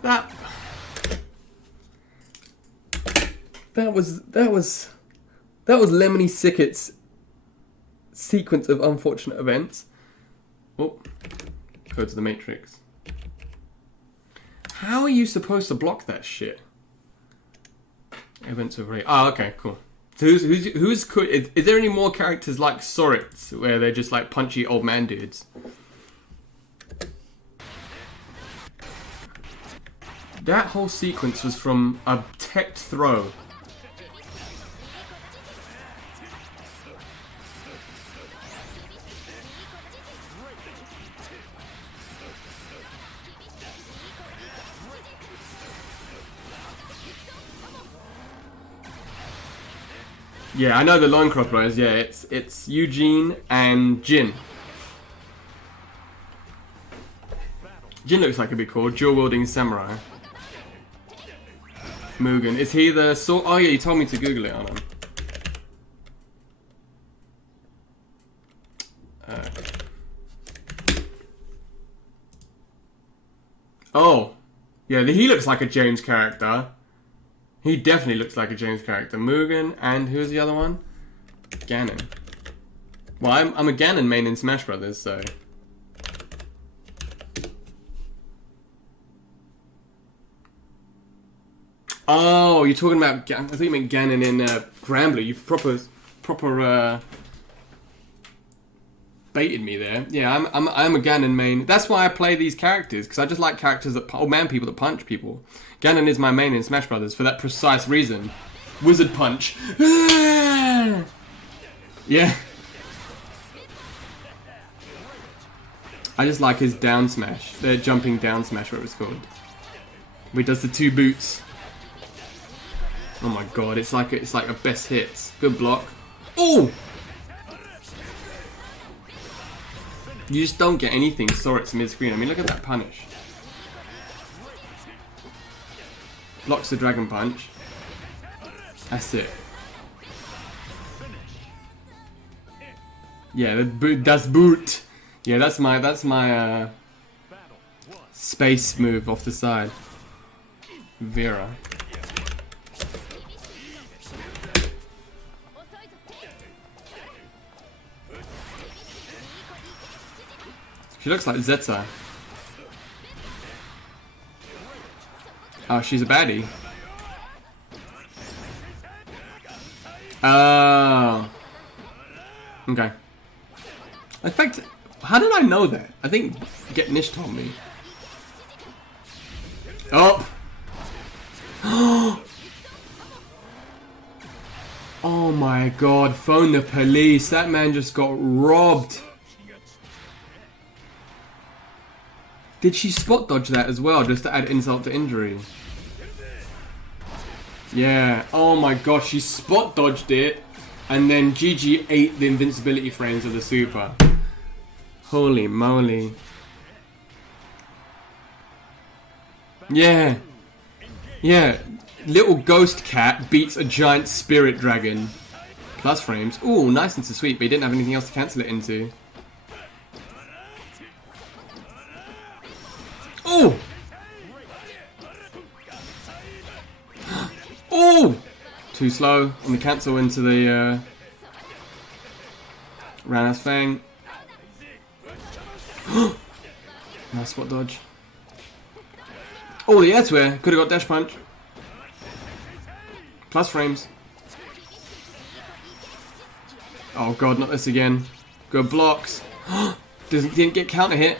That was Lemony Snicket's sequence of unfortunate events. Oh, go to the Matrix. How are you supposed to block that shit? Events of Ray. Oh, okay, cool. So who's cool? Is there any more characters like Soriz where they're just like punchy old man dudes? That whole sequence was from a tech throw. Yeah, I know the line croppers. Yeah, it's Eugene and Jin. Jin looks like it'd be cool. Dual wielding samurai. Mugen. Is he the sword? Oh yeah, you told me to Google it, Alan. Oh. Yeah, he looks like a James character. He definitely looks like a James character. Mugen, and who's the other one? Ganon. Well, I'm a Ganon main in Smash Brothers, so... Oh, you're talking about... I thought you meant Ganon in Granblue. You proper baited me there. Yeah, I'm a Ganon main. That's why I play these characters, because I just like characters that... old man people that punch people. Ganon is my main in Smash Brothers for that precise reason. Wizard punch. Yeah. I just like his down smash. The jumping down smash, whatever it's called. Where he does the 2 boots. Oh my god, it's like a best hits. Good block. Oh! You just don't get anything. Soriz mid-screen. I mean, look at that punish. Blocks the dragon punch. That's it. Yeah, that's boot. Yeah, that's my space move off the side. Vera. She looks like Zeta. Oh, she's a baddie. Oh. Okay. In fact, how did I know that? I think Get Nish told me. Oh. Oh my god, phone the police. That man just got robbed. Did she spot dodge that as well, just to add insult to injury? Yeah. Oh my gosh, she spot dodged it, and then GG ate the invincibility frames of the super. Holy moly. Yeah. Yeah. Little ghost cat beats a giant spirit dragon. Plus frames. Ooh, nice and sweet, but he didn't have anything else to cancel it into. Oh! Oh! Too slow on the cancel into the Rana's Fang. Nice spot dodge. Oh, the air swear. Could have got dash punch. Plus frames. Oh god, not this again. Good blocks. Didn't get counter hit.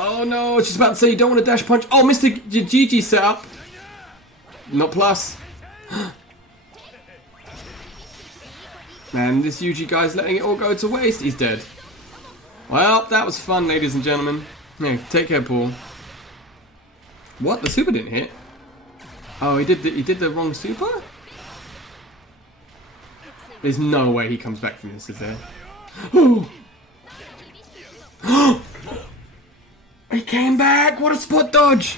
Oh no, she's about to say you don't want a dash punch. Oh, Mr. GG setup. Not plus. Man, this Yuji guy's letting it all go to waste. He's dead. Well, that was fun, ladies and gentlemen. Yeah, take care, Paul. What? The super didn't hit? Oh, he did the wrong super? There's no way he comes back from this, is there? Oh! He came back! What a spot dodge!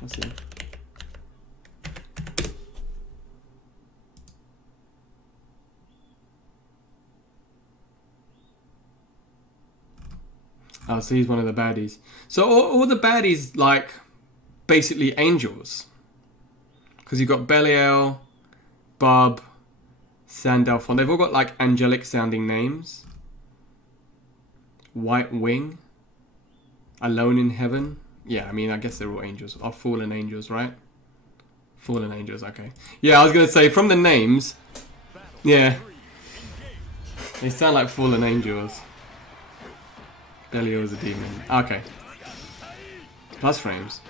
Let's see. Oh, so he's one of the baddies. So all the baddies, like, basically angels. Because you've got Belial, Bub, Sandalphon. They've all got, like, angelic sounding names. White Wing. Alone in Heaven. Yeah, I mean, I guess they're all angels. Or fallen angels, right? Fallen angels, okay. Yeah, I was going to say, from the names, yeah. They sound like fallen angels. Belial is a demon. Okay. Plus frames.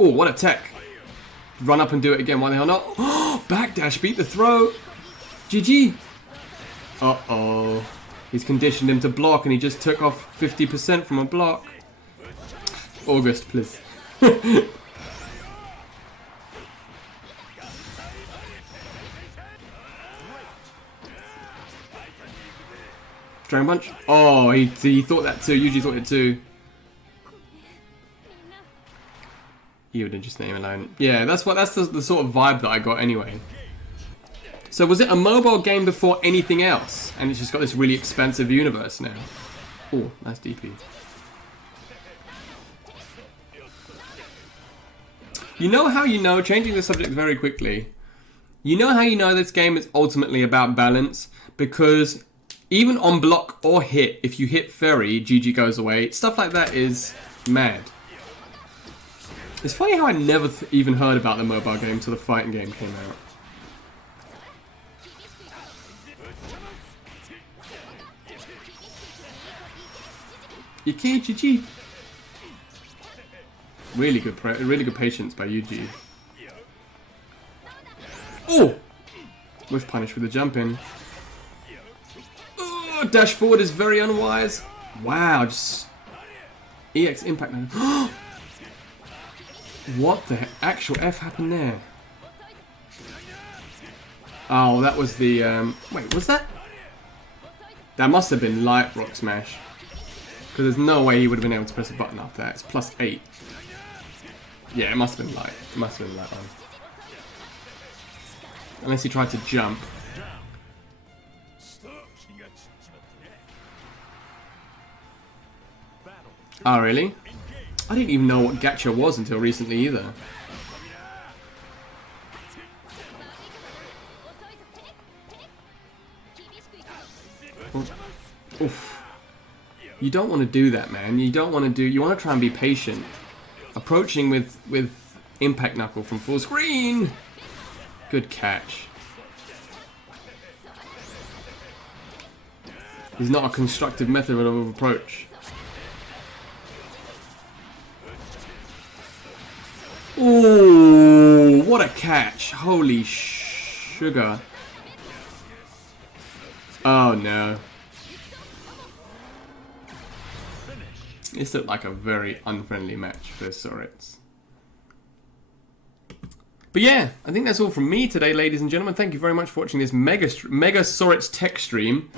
Oh, what a tech. Run up and do it again. Why the hell not? Oh, backdash, beat the throw. GG. Uh-oh. He's conditioned him to block and he just took off 50% from a block. August, please. Dragon Punch? Oh, he thought that too. Usually thought it too. You would just name alone. Yeah, that's the sort of vibe that I got anyway. So was it a mobile game before anything else? And it's just got this really expansive universe now. Oh, nice DP. You know how you know, changing the subject very quickly, you know how you know this game is ultimately about balance? Because even on block or hit, if you hit Ferry, GG goes away. Stuff like that is mad. It's funny how I never even heard about the mobile game until the fighting game came out. You can't GG. Really good patience by Yuji. Oh! Whiff punish with the jump in. Dash forward is very unwise. Wow, just EX impact. What the actual F happened there? Oh, that was the wait, was that? That must have been light rock smash. Because there's no way he would have been able to press a button after that. It's +8. Yeah, it must have been light. It must have been light one. Unless he tried to jump. Oh, really? I didn't even know what gacha was until recently either. Oof. You don't want to do that, man. You don't want to do... You want to try and be patient. Approaching with Impact Knuckle from full screen. Good catch. It's not a constructive method of approach. Ooh, what a catch. Holy sugar. Oh no. This looked like a very unfriendly match for Soriz. But yeah, I think that's all from me today, ladies and gentlemen. Thank you very much for watching this Mega Soriz tech stream.